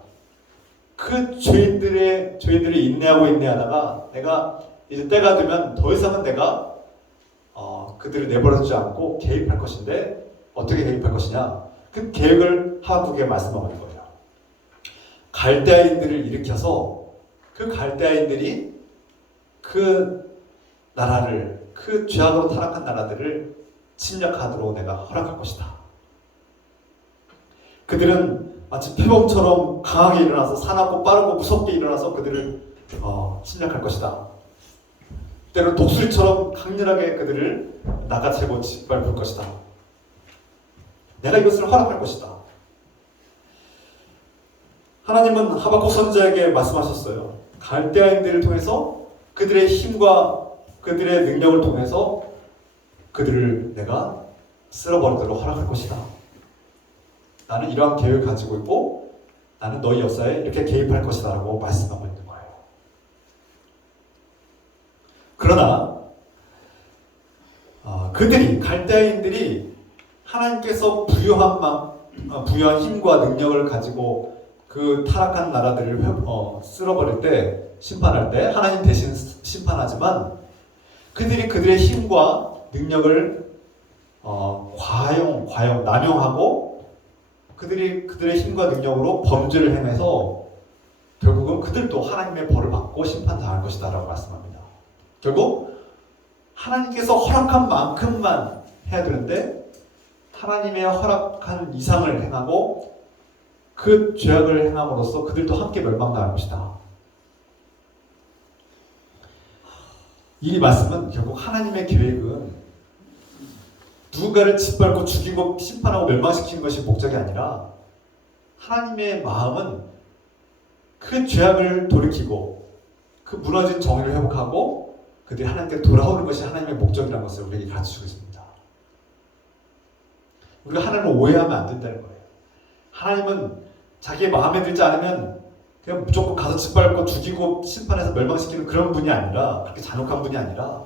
그 죄인들이 인내하다가 내가 이제 때가 되면 더 이상은 내가 그들을 내버려두지 않고 개입할 것인데 어떻게 개입할 것이냐? 그 계획을 하박국에 말씀하고 있는 거예요. 갈대아인들을 일으켜서 그 갈대아인들이 그 나라를, 그 죄악으로 타락한 나라들을 침략하도록 내가 허락할 것이다. 그들은 마치 표범처럼 강하게 일어나서 사납고 빠르고 무섭게 일어나서 그들을 침략할 것이다. 때로는 독수리처럼 강렬하게 그들을 낚아채고 짓밟을 것이다. 내가 이것을 허락할 것이다. 하나님은 하박국 선지자에게 말씀하셨어요. 갈대아인들을 통해서 그들의 힘과 그들의 능력을 통해서 그들을 내가 쓸어버리도록 허락할 것이다. 나는 이러한 계획을 가지고 있고 나는 너희 역사에 이렇게 개입할 것이다 라고 말씀하고 있는 거예요. 그러나 그들이 갈대아인들이 하나님께서 부여한 힘과 능력을 가지고 그 타락한 나라들을 쓸어버릴 때, 심판할 때 하나님 대신 심판하지만 그들이 그들의 힘과 능력을 남용하고 그들의 힘과 능력으로 범죄를 행해서 결국은 그들도 하나님의 벌을 받고 심판당할 것이다 라고 말씀합니다. 결국 하나님께서 허락한 만큼만 해야 되는데 하나님의 허락한 이상을 행하고 그 죄악을 행함으로써 그들도 함께 멸망당할 것이다. 이 말씀은 결국 하나님의 계획은 누군가를 짓밟고 죽이고 심판하고 멸망시키는 것이 목적이 아니라 하나님의 마음은 그 죄악을 돌이키고 그 무너진 정의를 회복하고 그들이 하나님께 돌아오는 것이 하나님의 목적이라는 것을 우리에게 가르쳐주고 있습니다. 우리가 하나님을 오해하면 안 된다는 거예요. 하나님은 자기의 마음에 들지 않으면 그냥 무조건 가서 짓밟고 죽이고 심판해서 멸망시키는 그런 분이 아니라, 그렇게 잔혹한 분이 아니라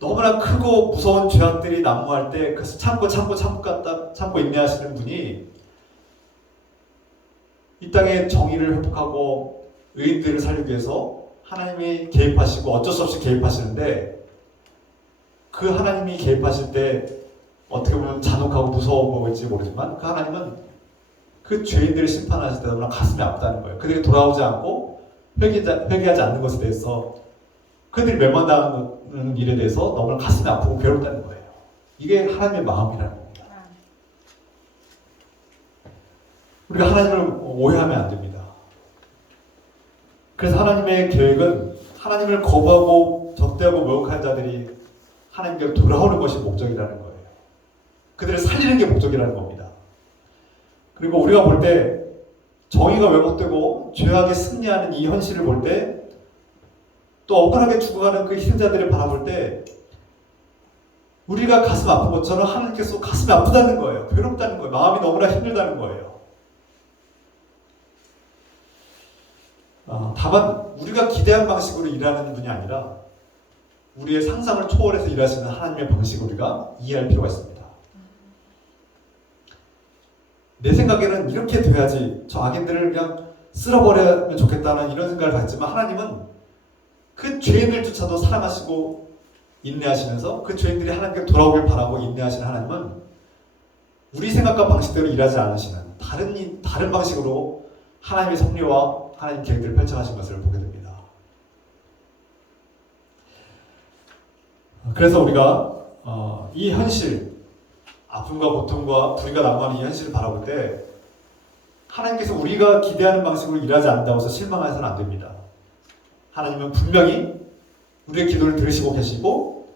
너무나 크고 무서운 죄악들이 난무할 때 그래서 참고 인내하시는 분이 이 땅의 정의를 회복하고 의인들을 살리기 위해서 하나님이 개입하시고 어쩔 수 없이 개입하시는데 그 하나님이 개입하실 때 어떻게 보면 잔혹하고 무서운 거일지 모르지만 그 하나님은 그 죄인들을 심판하실 때 너무나 가슴이 아프다는 거예요. 그들이 돌아오지 않고 회개하지 않는 것에 대해서 그들이 멸망당하는 일에 대해서 너무나 가슴이 아프고 괴롭다는 거예요. 이게 하나님의 마음이라는 겁니다. 우리가 하나님을 오해하면 안 됩니다. 그래서 하나님의 계획은 하나님을 거부하고 적대하고 모욕한 자들이 하나님께 돌아오는 것이 목적이라는 거예요. 그들을 살리는 게 목적이라는 겁니다. 그리고 우리가 볼 때 정의가 왜곡되고 죄악이 승리하는 이 현실을 볼 때 또 억울하게 죽어가는 그 희생자들을 바라볼 때 우리가 가슴 아픈 것처럼 하나님께서 가슴이 아프다는 거예요. 괴롭다는 거예요. 마음이 너무나 힘들다는 거예요. 다만 우리가 기대한 방식으로 일하는 분이 아니라 우리의 상상을 초월해서 일하시는 하나님의 방식을 우리가 이해할 필요가 있습니다. 내 생각에는 이렇게 돼야지 저 악인들을 그냥 쓸어버리면 좋겠다는 이런 생각을 갖지만 하나님은 그 죄인들조차도 사랑하시고 인내하시면서 그 죄인들이 하나님께 돌아오길 바라고 인내하시는 하나님은 우리 생각과 방식대로 일하지 않으시는 다른 방식으로 하나님의 섭리와 하나님 계획들을 펼쳐가신 것을 보게 됩니다. 그래서 우리가 이 현실, 아픔과 고통과 불의가 난무하는 이 현실을 바라볼 때 하나님께서 우리가 기대하는 방식으로 일하지 않는다고 해서 실망해서는 안 됩니다. 하나님은 분명히 우리의 기도를 들으시고 계시고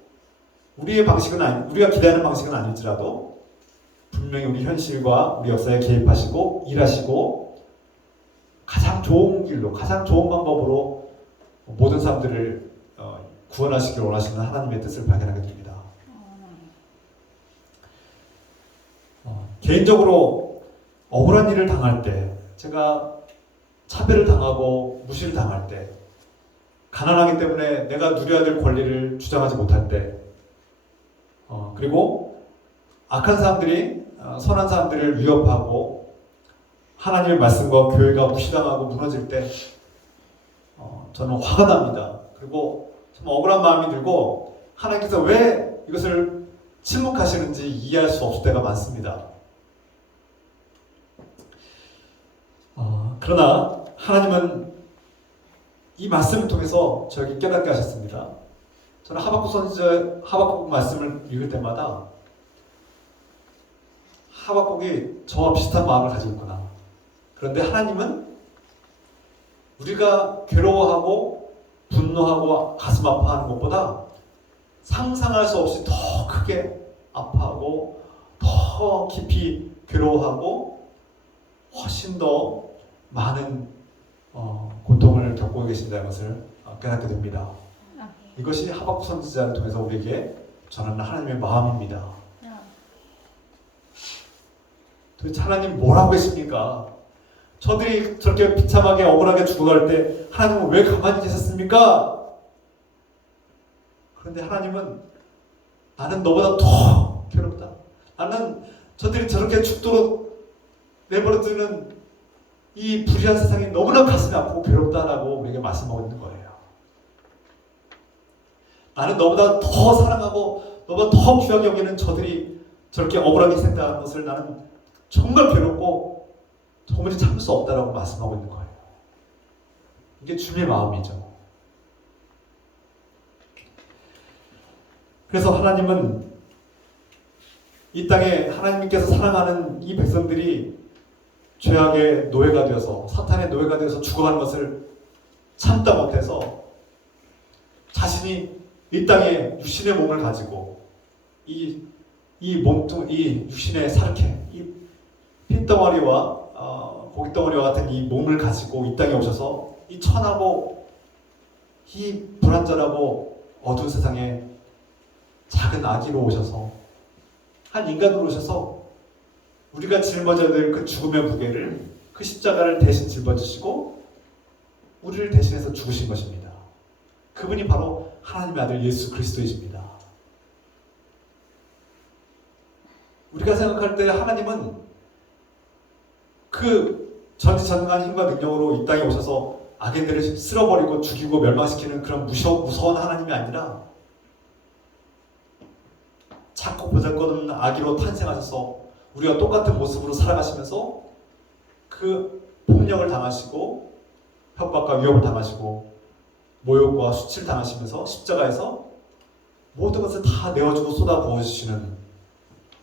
우리가 기대하는 방식은 아닐지라도 분명히 우리 현실과 우리 역사에 개입하시고 일하시고 가장 좋은 길로, 가장 좋은 방법으로 모든 사람들을 구원하시길 원하시는 하나님의 뜻을 발견하게 됩니다. 개인적으로 억울한 일을 당할 때, 제가 차별을 당하고 무시를 당할 때, 가난하기 때문에 내가 누려야 될 권리를 주장하지 못할 때, 그리고 악한 사람들이 선한 사람들을 위협하고 하나님의 말씀과 교회가 무시당하고 무너질 때 저는 화가 납니다. 그리고 정말 억울한 마음이 들고 하나님께서 왜 이것을 침묵하시는지 이해할 수 없을 때가 많습니다. 그러나 하나님은 이 말씀을 통해서 저에게 깨닫게 하셨습니다. 저는 하박국 말씀을 읽을 때마다 하박국이 저와 비슷한 마음을 가지고 있구나. 그런데 하나님은 우리가 괴로워하고 분노하고 가슴 아파하는 것보다 상상할 수 없이 더 크게 아파하고 더 깊이 괴로워하고 훨씬 더 많은 고통을 겪고 계신다는 것을 깨닫게 됩니다. 이것이 하박국 선지자를 통해서 우리에게 전하는 하나님의 마음입니다. 도대체 하나님 뭐라고 계십니까? 저들이 저렇게 비참하게 억울하게 죽어갈 때 하나님은 왜 가만히 계셨습니까? 그런데 하나님은 나는 너보다 더 괴롭다. 나는 저들이 저렇게 죽도록 내버려두는 이 불의한 세상이 너무나 가슴이 아프고 괴롭다라고 우리에게 말씀하고 있는 거예요. 나는 너보다 더 사랑하고 너보다 더 귀하게 여기는 저들이 저렇게 억울하게 생각하는 것을 나는 정말 괴롭고 도무지 참을 수 없다라고 말씀하고 있는 거예요. 이게 주님의 마음이죠. 그래서 하나님은 이 땅에 하나님께서 사랑하는 이 백성들이 죄악의 노예가 되어서 사탄의 노예가 되어서 죽어가는 것을 참다 못해서 자신이 이 땅에 육신의 몸을 가지고 이 육신의 살케 이 핏덩어리와 고깃덩어리와 같은 이 몸을 가지고 이 땅에 오셔서 이 천하고 이 불완전하고 어두운 세상에 작은 아기로 오셔서 한 인간으로 오셔서 우리가 짊어져야 될 그 죽음의 무게를 그 십자가를 대신 짊어지시고 우리를 대신해서 죽으신 것입니다. 그분이 바로 하나님의 아들 예수 그리스도이십니다. 우리가 생각할 때 하나님은 그 전지전능한 힘과 능력으로 이 땅에 오셔서 악인들을 쓸어버리고 죽이고 멸망시키는 그런 무서운 하나님이 아니라 작고 보잘것없는 아기로 탄생하셔서 우리가 똑같은 모습으로 살아가시면서 그 폭력을 당하시고 협박과 위협을 당하시고 모욕과 수치를 당하시면서 십자가에서 모든 것을 다 내어주고 쏟아부어주시는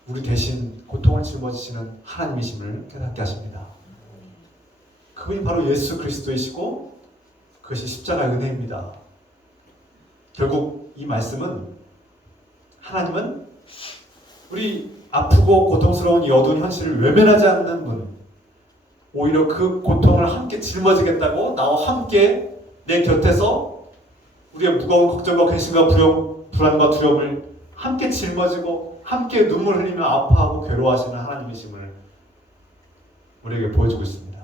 우리 대신 고통을 짊어지시는 하나님이심을 깨닫게 하십니다. 그분이 바로 예수 그리스도이시고 그것이 십자가의 은혜입니다. 결국 이 말씀은 하나님은 우리 아프고 고통스러운 이 어두운 현실을 외면하지 않는 분, 오히려 그 고통을 함께 짊어지겠다고 나와 함께 내 곁에서 우리의 무거운 걱정과 근심과 불안과 두려움을 함께 짊어지고 함께 눈물 흘리며 아파하고 괴로워하시는 하나님이심을 우리에게 보여주고 있습니다.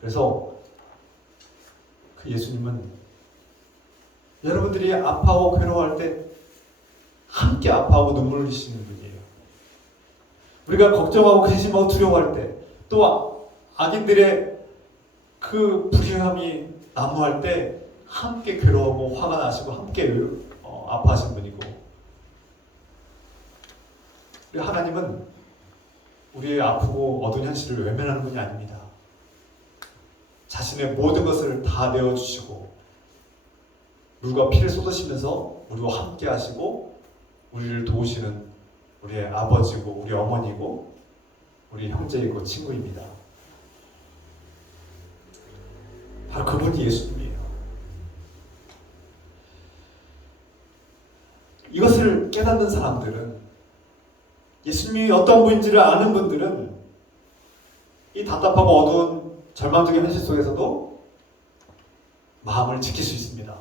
그래서 그 예수님은 여러분들이 아파하고 괴로워할 때 함께 아파하고 눈물 흘리시는 분이에요. 우리가 걱정하고 근심하고 두려워할 때, 또 악인들의 그 불의함이 난무할 때 함께 괴로워하고 화가 나시고 함께 아파하시는 분이고, 하나님은 우리의 아프고 어두운 현실을 외면하는 분이 아닙니다. 자신의 모든 것을 다 내어주시고 물과 피를 쏟으시면서 우리와 함께 하시고 우리를 도우시는 우리의 아버지고 우리 어머니고 우리 형제이고 친구입니다. 바로 그분이 예수님이에요. 이것을 깨닫는 사람들은, 예수님이 어떤 분인지를 아는 분들은 이 답답하고 어두운 절망적인 현실 속에서도 마음을 지킬 수 있습니다.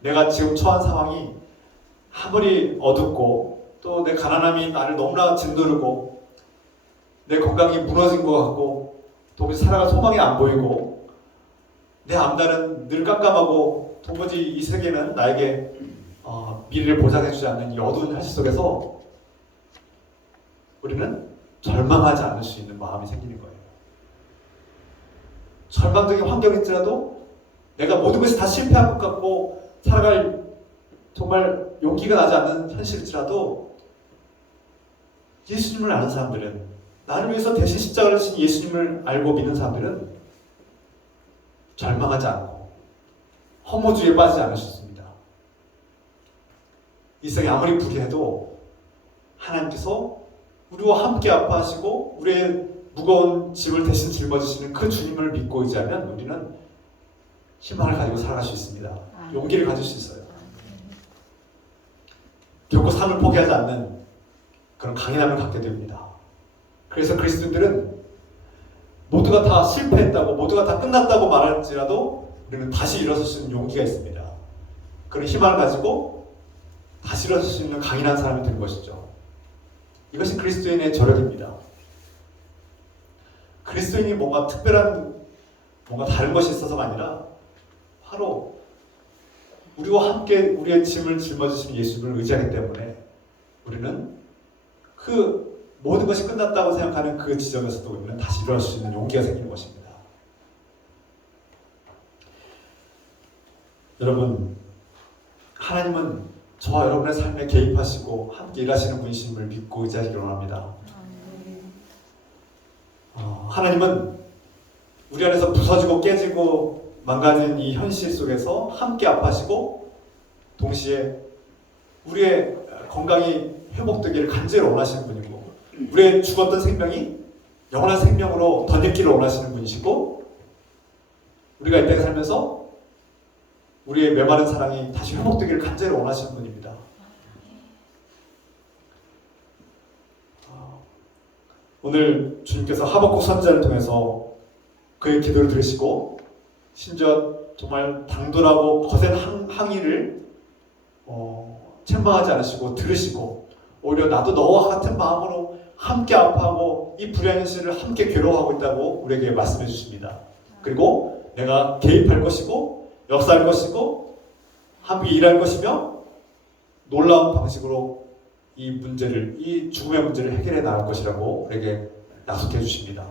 내가 지금 처한 상황이 아무리 어둡고 또 내 가난함이 나를 너무나 짓누르고 내 건강이 무너진 것 같고 도무지 살아갈 소망이 안 보이고 내 앞날은 늘 깜깜하고 도무지 이 세계는 나에게 미래를 보장해주지 않는 이 어두운 현실 속에서 우리는 절망하지 않을 수 있는 마음이 생기는 거예요. 절망적인 환경일지라도 내가 모든 것이 다 실패한 것 같고 살아갈 정말 용기가 나지 않는 현실일지라도 예수님을 아는 사람들은, 나를 위해서 대신 십자가를 지신 예수님을 알고 믿는 사람들은 절망하지 않고 허무주의에 빠지지 않을 수 있습니다. 이 세상이 아무리 불의해도 하나님께서 우리와 함께 아파하시고 우리의 무거운 짐을 대신 짊어지시는 그 주님을 믿고 의지하면 우리는 희망을 가지고 살아갈 수 있습니다. 용기를 가질 수 있어요. 결코 삶을 포기하지 않는 그런 강인함을 갖게 됩니다. 그래서 그리스도인들은 모두가 다 실패했다고, 모두가 다 끝났다고 말할지라도 우리는 다시 일어설 수 있는 용기가 있습니다. 그런 희망을 가지고 다시 일어설 수 있는 강인한 사람이 되는 것이죠. 이것이 그리스도인의 저력입니다. 그리스도인이 뭔가 특별한, 뭔가 다른 것이 있어서가 아니라 바로 우리와 함께 우리의 짐을 짊어지신 예수님을 의지하기 때문에 우리는 그 모든 것이 끝났다고 생각하는 그 지점에서도 우리는 다시 일어날 수 있는 용기가 생기는 것입니다. 여러분, 하나님은 저와 여러분의 삶에 개입하시고 함께 일하시는 분이심을 믿고 의지하기를 원합니다. 하나님은 우리 안에서 부서지고 깨지고 망가진 이 현실 속에서 함께 아파하시고 동시에 우리의 건강이 회복되기를 간절히 원하시는 분이고 우리의 죽었던 생명이 영원한 생명으로 덧입기를 원하시는 분이시고 우리가 이 땅에 살면서 우리의 메마른 사랑이 다시 회복되기를 간절히 원하시는 분입니다. 오늘 주님께서 하박국 선지자를 통해서 그의 기도를 들으시고 심지어 정말 당돌하고 거센 항의를 책망하지 않으시고 들으시고 오히려 나도 너와 같은 마음으로 함께 아파하고 이 불의한 현실을 함께 괴로워하고 있다고 우리에게 말씀해 주십니다. 그리고 내가 개입할 것이고 역사할 것이고 함께 일할 것이며 놀라운 방식으로 이 문제를, 이 죽음의 문제를 해결해 나갈 것이라고 우리에게 약속해 주십니다.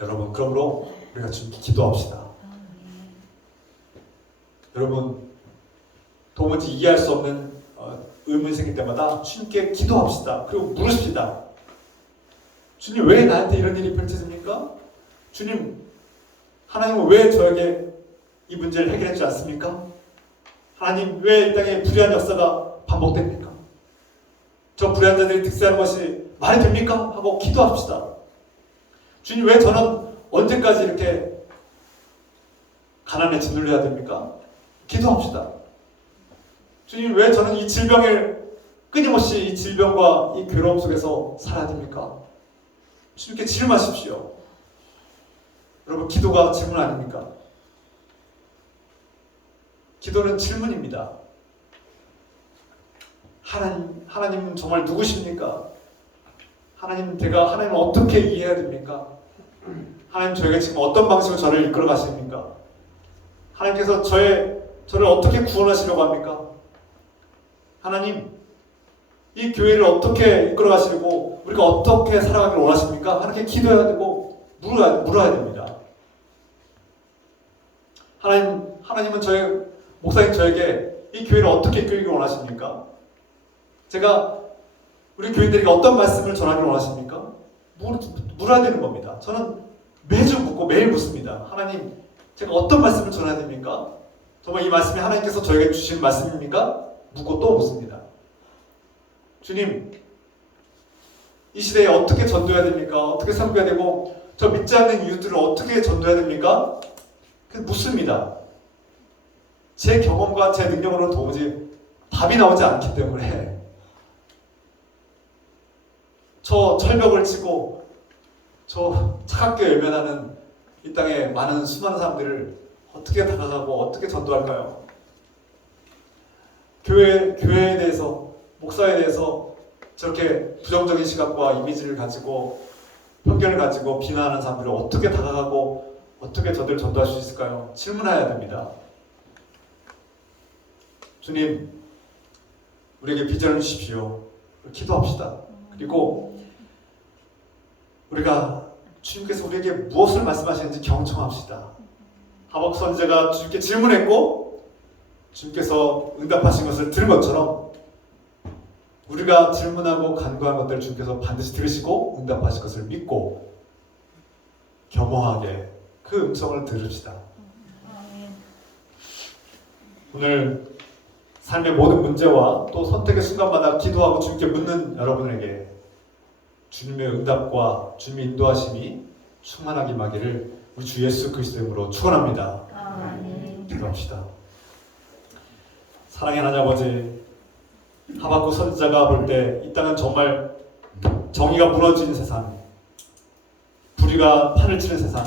여러분, 그러므로 우리가 좀 기도합시다. 여러분, 도무지 이해할 수 없는 의문이 생길 때마다 주님께 기도합시다. 그리고 물으십시다. 주님, 왜 나한테 이런 일이 펼쳐집니까? 주님, 하나님은 왜 저에게 이 문제를 해결해 주지 않습니까? 하나님, 왜 이 땅에 불의한 역사가 반복됩니까? 저 불의한 자들이 득세하는 것이 말이 됩니까? 하고 기도합시다. 주님, 왜 저는 언제까지 이렇게 가난에 짓눌려야 됩니까? 기도합시다. 주님, 왜 저는 이 질병을 끊임없이 이 질병과 이 괴로움 속에서 살아야 됩니까? 주님께 질문하십시오. 여러분, 기도가 질문 아닙니까? 기도는 질문입니다. 하나님은 정말 누구십니까? 하나님, 제가 하나님을 어떻게 이해해야 됩니까? 하나님, 저에게 지금 어떤 방식으로 저를 이끌어 가십니까? 하나님께서 저를 어떻게 구원하시려고 합니까? 하나님, 이 교회를 어떻게 이끌어 가시려고 우리가 어떻게 살아가기를 원하십니까? 하나님께 기도해야 되고 물어야 됩니다. 하나님은 목사님 저에게 이 교회를 어떻게 이끌기를 원하십니까? 제가 우리 교인들에게 어떤 말씀을 전하기를 원하십니까? 물어야 되는 겁니다. 저는 매주 묻고 매일 묻습니다. 하나님, 제가 어떤 말씀을 전해야 됩니까? 정말 이 말씀이 하나님께서 저에게 주신 말씀입니까? 묻고 또 묻습니다. 주님, 이 시대에 어떻게 전도해야 됩니까? 어떻게 섬겨야 되고 저 믿지 않는 이웃들을 어떻게 전도해야 됩니까? 묻습니다. 제 경험과 제 능력으로는 도무지 답이 나오지 않기 때문에 저 철벽을 치고 저 차갑게 외면하는 이 땅에 많은 수많은 사람들을 어떻게 다가가고 어떻게 전도할까요? 교회에 대해서, 목사에 대해서 저렇게 부정적인 시각과 이미지를 가지고 편견을 가지고 비난하는 사람들을 어떻게 다가가고 어떻게 저들을 전도할 수 있을까요? 질문해야 됩니다. 주님, 우리에게 비전을 주십시오. 기도합시다. 그리고 우리가 주님께서 우리에게 무엇을 말씀하시는지 경청합시다. 하박국 선지자가 주님께 질문했고 주님께서 응답하신 것을 들은 것처럼 우리가 질문하고 간구한 것들을 주님께서 반드시 들으시고 응답하실 것을 믿고 겸허하게 그 음성을 들읍시다. 오늘 삶의 모든 문제와 또 선택의 순간마다 기도하고 주님께 묻는 여러분에게 주님의 응답과 주님의 인도하심이 충만하게 임하기를 우리 주 예수 그리스도의 이름으로 축원합니다. 기도합시다. 사랑의 하나님 아버지, 하박국 선지자가 볼 때 이 땅은 정말 정의가 무너진 세상, 불의가 판을 치는 세상.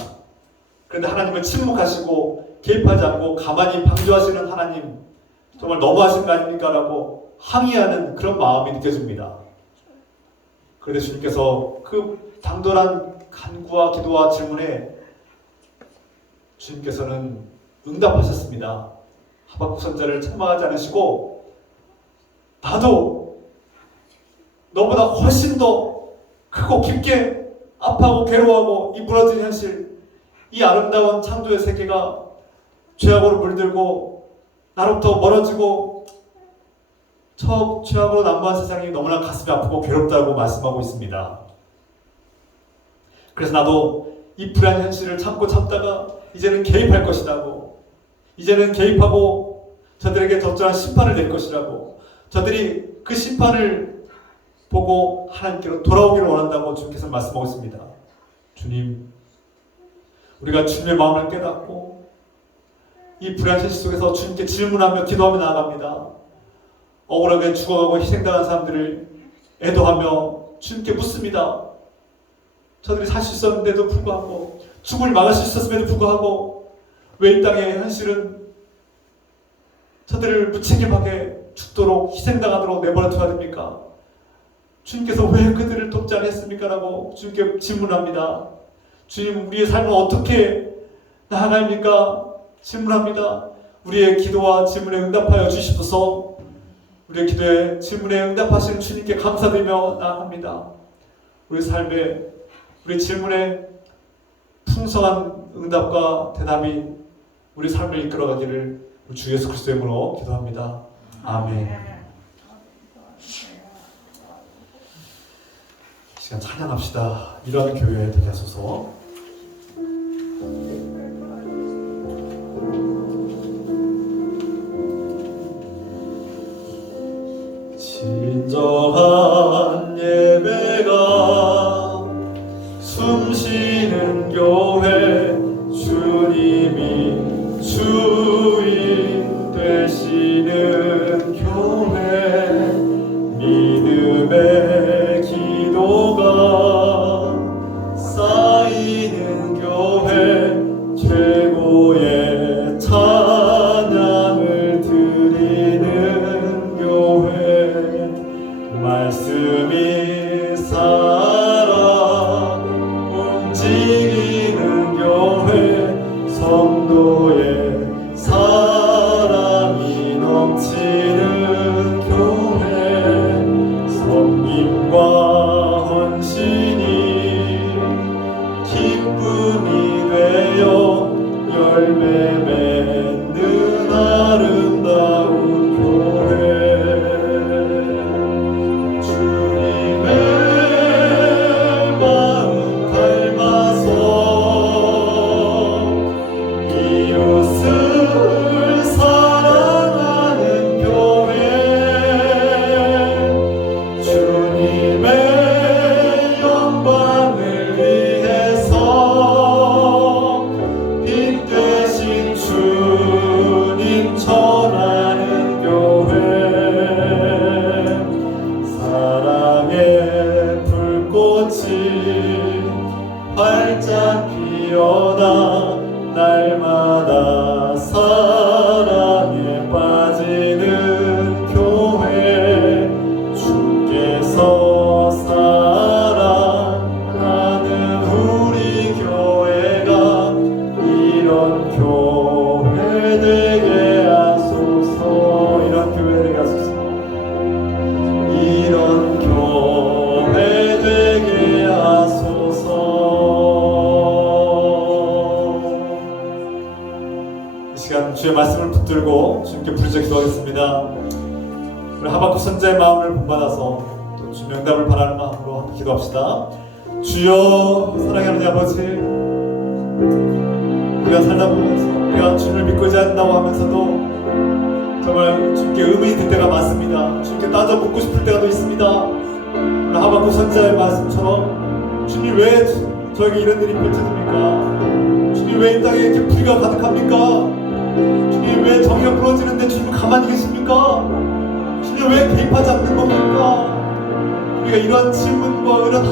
그런데 하나님은 침묵하시고 개입하지 않고 가만히 방조하시는 하나님, 정말 너무하신 거 아닙니까? 라고 항의하는 그런 마음이 느껴집니다. 그런데 주님께서 그 당돌한 간구와 기도와 질문에 주님께서는 응답하셨습니다. 하박국 선지자를 책망하지 않으시고, 나도 너보다 훨씬 더 크고 깊게 아파하고 괴로워하고 이 무너진 현실, 이 아름다운 창조의 세계가 죄악으로 물들고 나로부터 멀어지고 죄악으로 난무한 세상이 너무나 가슴이 아프고 괴롭다고 말씀하고 있습니다. 그래서 나도 이 불안한 현실을 참다가 이제는 개입할 것이라고, 이제는 개입하고 저들에게 적절한 심판을 낼 것이라고, 저들이 그 심판을 보고 하나님께로 돌아오기를 원한다고 주님께서 말씀하고 있습니다. 주님, 우리가 주님의 마음을 깨닫고 이 불안한 현실 속에서 주님께 질문하며 기도하며 나아갑니다. 억울하게 죽어가고 희생당한 사람들을 애도하며 주님께 묻습니다. 저들이 살 수 있었는데도 불구하고, 죽음을 막을 수 있었음에도 불구하고 왜 이 땅의 현실은 저들을 무책임하게 죽도록 희생당하도록 내버려둬야 됩니까? 주님께서 왜 그들을 돕지 않았습니까? 라고 주님께 질문합니다. 주님, 우리의 삶을 어떻게 나아가야 합니까? 질문합니다. 우리의 기도와 질문에 응답하여 주시옵소서. 우리의 기도에 질문에 응답하시는 주님께 감사드리며 나아갑니다. 우리 삶에, 우리 질문에 풍성한 응답과 대답이 우리 삶을 이끌어가기를 주 예수 그리스도의 이름으로 기도합니다. 아멘. 시간 찬양합시다. 이런 교회 되게 하소서. 진정한 예배가 숨쉬는 교회, 주님이 주인 되시는 교회, 믿음의 기도가 쌓이는 교회, 최고의 찬양을 드리는 교회, 말씀이 살아 움직이는 교회, 성도의 사랑이 넘치는 교회, 섬김과 헌신이 기쁨이 되어 열매 맺는 아름다운 교회, 주님의 마음 닮아서 이웃을 사랑하는 교회, 주님의 영광을 위해서 빛 되신 주님 전하는 교회, 사랑의 불꽃이 활짝 피어나 날마다 사랑에 빠지는 교회, 주께서 사랑하는 우리 교회가 이런 교회 되게 하소서. 이런 교회 되게 하소서. 이런 교회 되게 하소서. 이 시간 주의 말씀을 붙들고 주님께 부르짖어 기도하겠습니다. 우리 하박국 선지자의 마음을 본받아서 또 주의 명답을 바라는 마음으로 함께 기도합시다. 주여, 사랑하는 아버지, 우리가 살다 보면서 우리가 주님을 믿고자 한다고 하면서도 정말 주님께 의문이 들 때가 많습니다. 주님께 따져 묻고 싶을 때가 또 있습니다. 우리 하박국 선지자의 말씀처럼 주님, 왜 저에게 이런 일이 펼쳐집니까? 주님, 왜 이 땅에 이렇게 불의가 가득합니까? 주님, 왜 정의가 부러지는데 주님 가만히 계십니까? 주님, 왜 개입하지 않는 겁니까? 우리가 이런 질문과 이런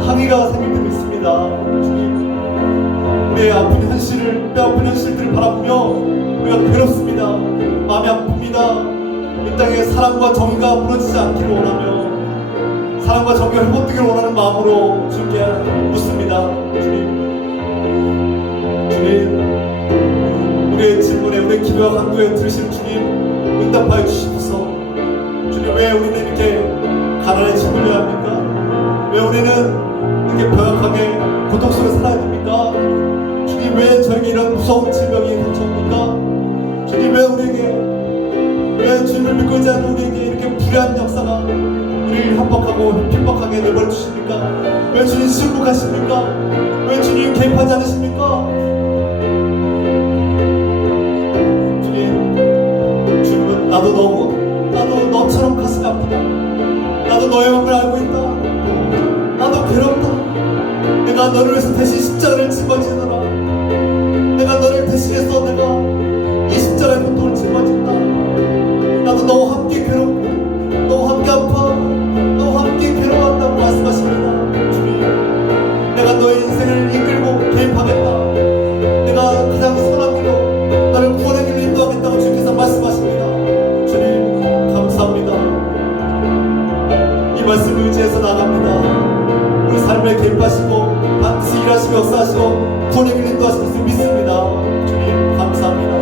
항의가 생길 때도 있습니다. 주님, 우리의 아픈 현실을, 뼈 아픈 현실들을 바라보며 우리가 괴롭습니다. 마음이 아픕니다. 이 땅에 사랑과 정의가 무너지지 않기를 원하며 사랑과 정의가 회복되기를 원하는 마음으로 주님께 묻습니다. 주님, 우리의 질문에, 우리의 기도와 간구에 들으시는 주님, 응답하여 주시옵소서. 주님, 왜 우리는 이렇게 가난에 짓눌려야 합니까? 왜 우리는 이렇게 병약하게 고통 속에 살아야 됩니까? 주님, 왜 저에게 이런 무서운 질병이 닥쳐옵니까? 주님, 왜 우리에게, 왜 주님을 믿고 있지 않는 우리에게 이렇게 불의한 역사가 우리를 협박하고 핍박하게 내버려 주십니까? 왜 주님 침묵하십니까? 왜 주님 개입하지 않으십니까? 주님은 나도 너처럼 가슴이 아프다. 나도 너의 마음을 알고 있다. 나도 괴롭다. 내가 너를 위해서 대신 십자가를 짊어지느라, 내가 너를 대신해서 내가 이 십자가의 고통을 짊어진다. 나도 너와 함께 괴롭고 너와 함께 아파하고 너와 함께 괴로워한다고 말씀하십니다. 주님, 내가 너의 인생을 이끌고 개입하겠다. 내가 가장 선한 길로 너를 구원의 길로 인도하겠다고 주님께서 말씀하십니다. 주님, 감사합니다. 이 말씀을 의지해서 나갑니다. 우리 삶에 개입하시고 반드시 일하시고 역사하시고 구원의 길로 인도하실 것을 믿습니다. 주님, 감사합니다.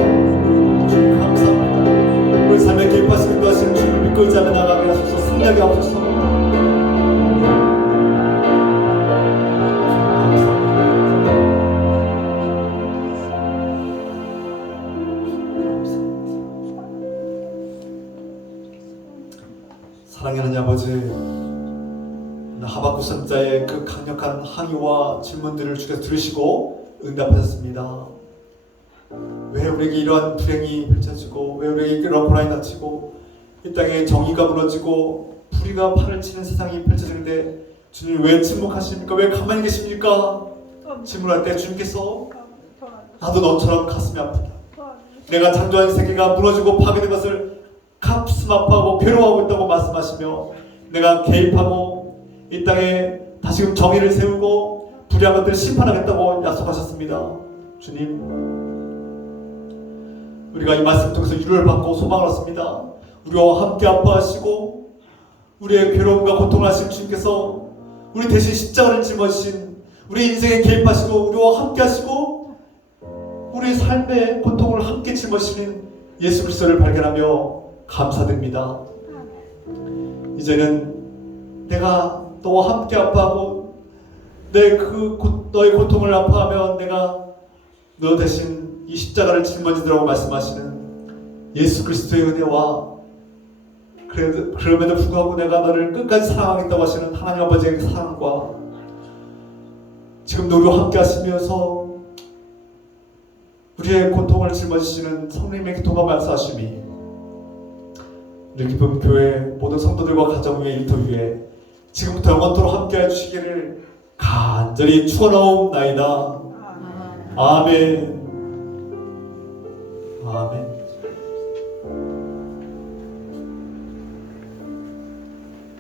주님, 감사합니다. 우리 삶에 개입하시고 인도하시는 주님을 믿고 의지하며 나가게 하소서. 승리하게 하소서. 사랑의 하나님 아버지, 하박국 선자의 그 강력한 항의와 질문들을 주께서 들으시고 응답하셨습니다. 왜 우리에게 이러한 불행이 펼쳐지고, 왜 우리에게 이러한 고난이 닥치고, 이 땅에 정의가 무너지고 불의가 판을 치는 세상이 펼쳐지는데 주님 왜 침묵하십니까? 왜 가만히 계십니까? 질문할 때 주님께서 나도 너처럼 가슴이 아프다. 내가 창조한 세계가 무너지고 파괴된 것을 가슴 아파하고 괴로워하고 있다고 말씀하시며 내가 개입하고 이 땅에 다시금 정의를 세우고 불의한 것들을 심판하겠다고 약속하셨습니다. 주님, 우리가 이 말씀 통해서 위로를 받고 소망을 얻습니다. 우리와 함께 아파하시고 우리의 괴로움과 고통을 하신 주님께서 우리 대신 십자가를 짊어지신 우리 인생에 개입하시고 우리와 함께 하시고 우리 삶의 고통을 함께 짊어지시는 예수 그리스도를 발견하며 감사드립니다. 이제는 내가 너와 함께 아파하고 너의 고통을 아파하며 내가 너 대신 이 십자가를 짊어지더라고 말씀하시는 예수 그리스도의 은혜와 그럼에도 불구하고 내가 너를 끝까지 사랑하겠다고 하시는 하나님 아버지의 사랑과 지금도 우리와 함께 하시면서 우리의 고통을 짊어지시는 성령님의 기도가 말씀하심이 우리 기쁨 교회 모든 성도들과 가정 위에 일터 위에 지금부터 영원토록 함께 해주시기를 간절히 축원하옵나이다. 아멘. 아멘.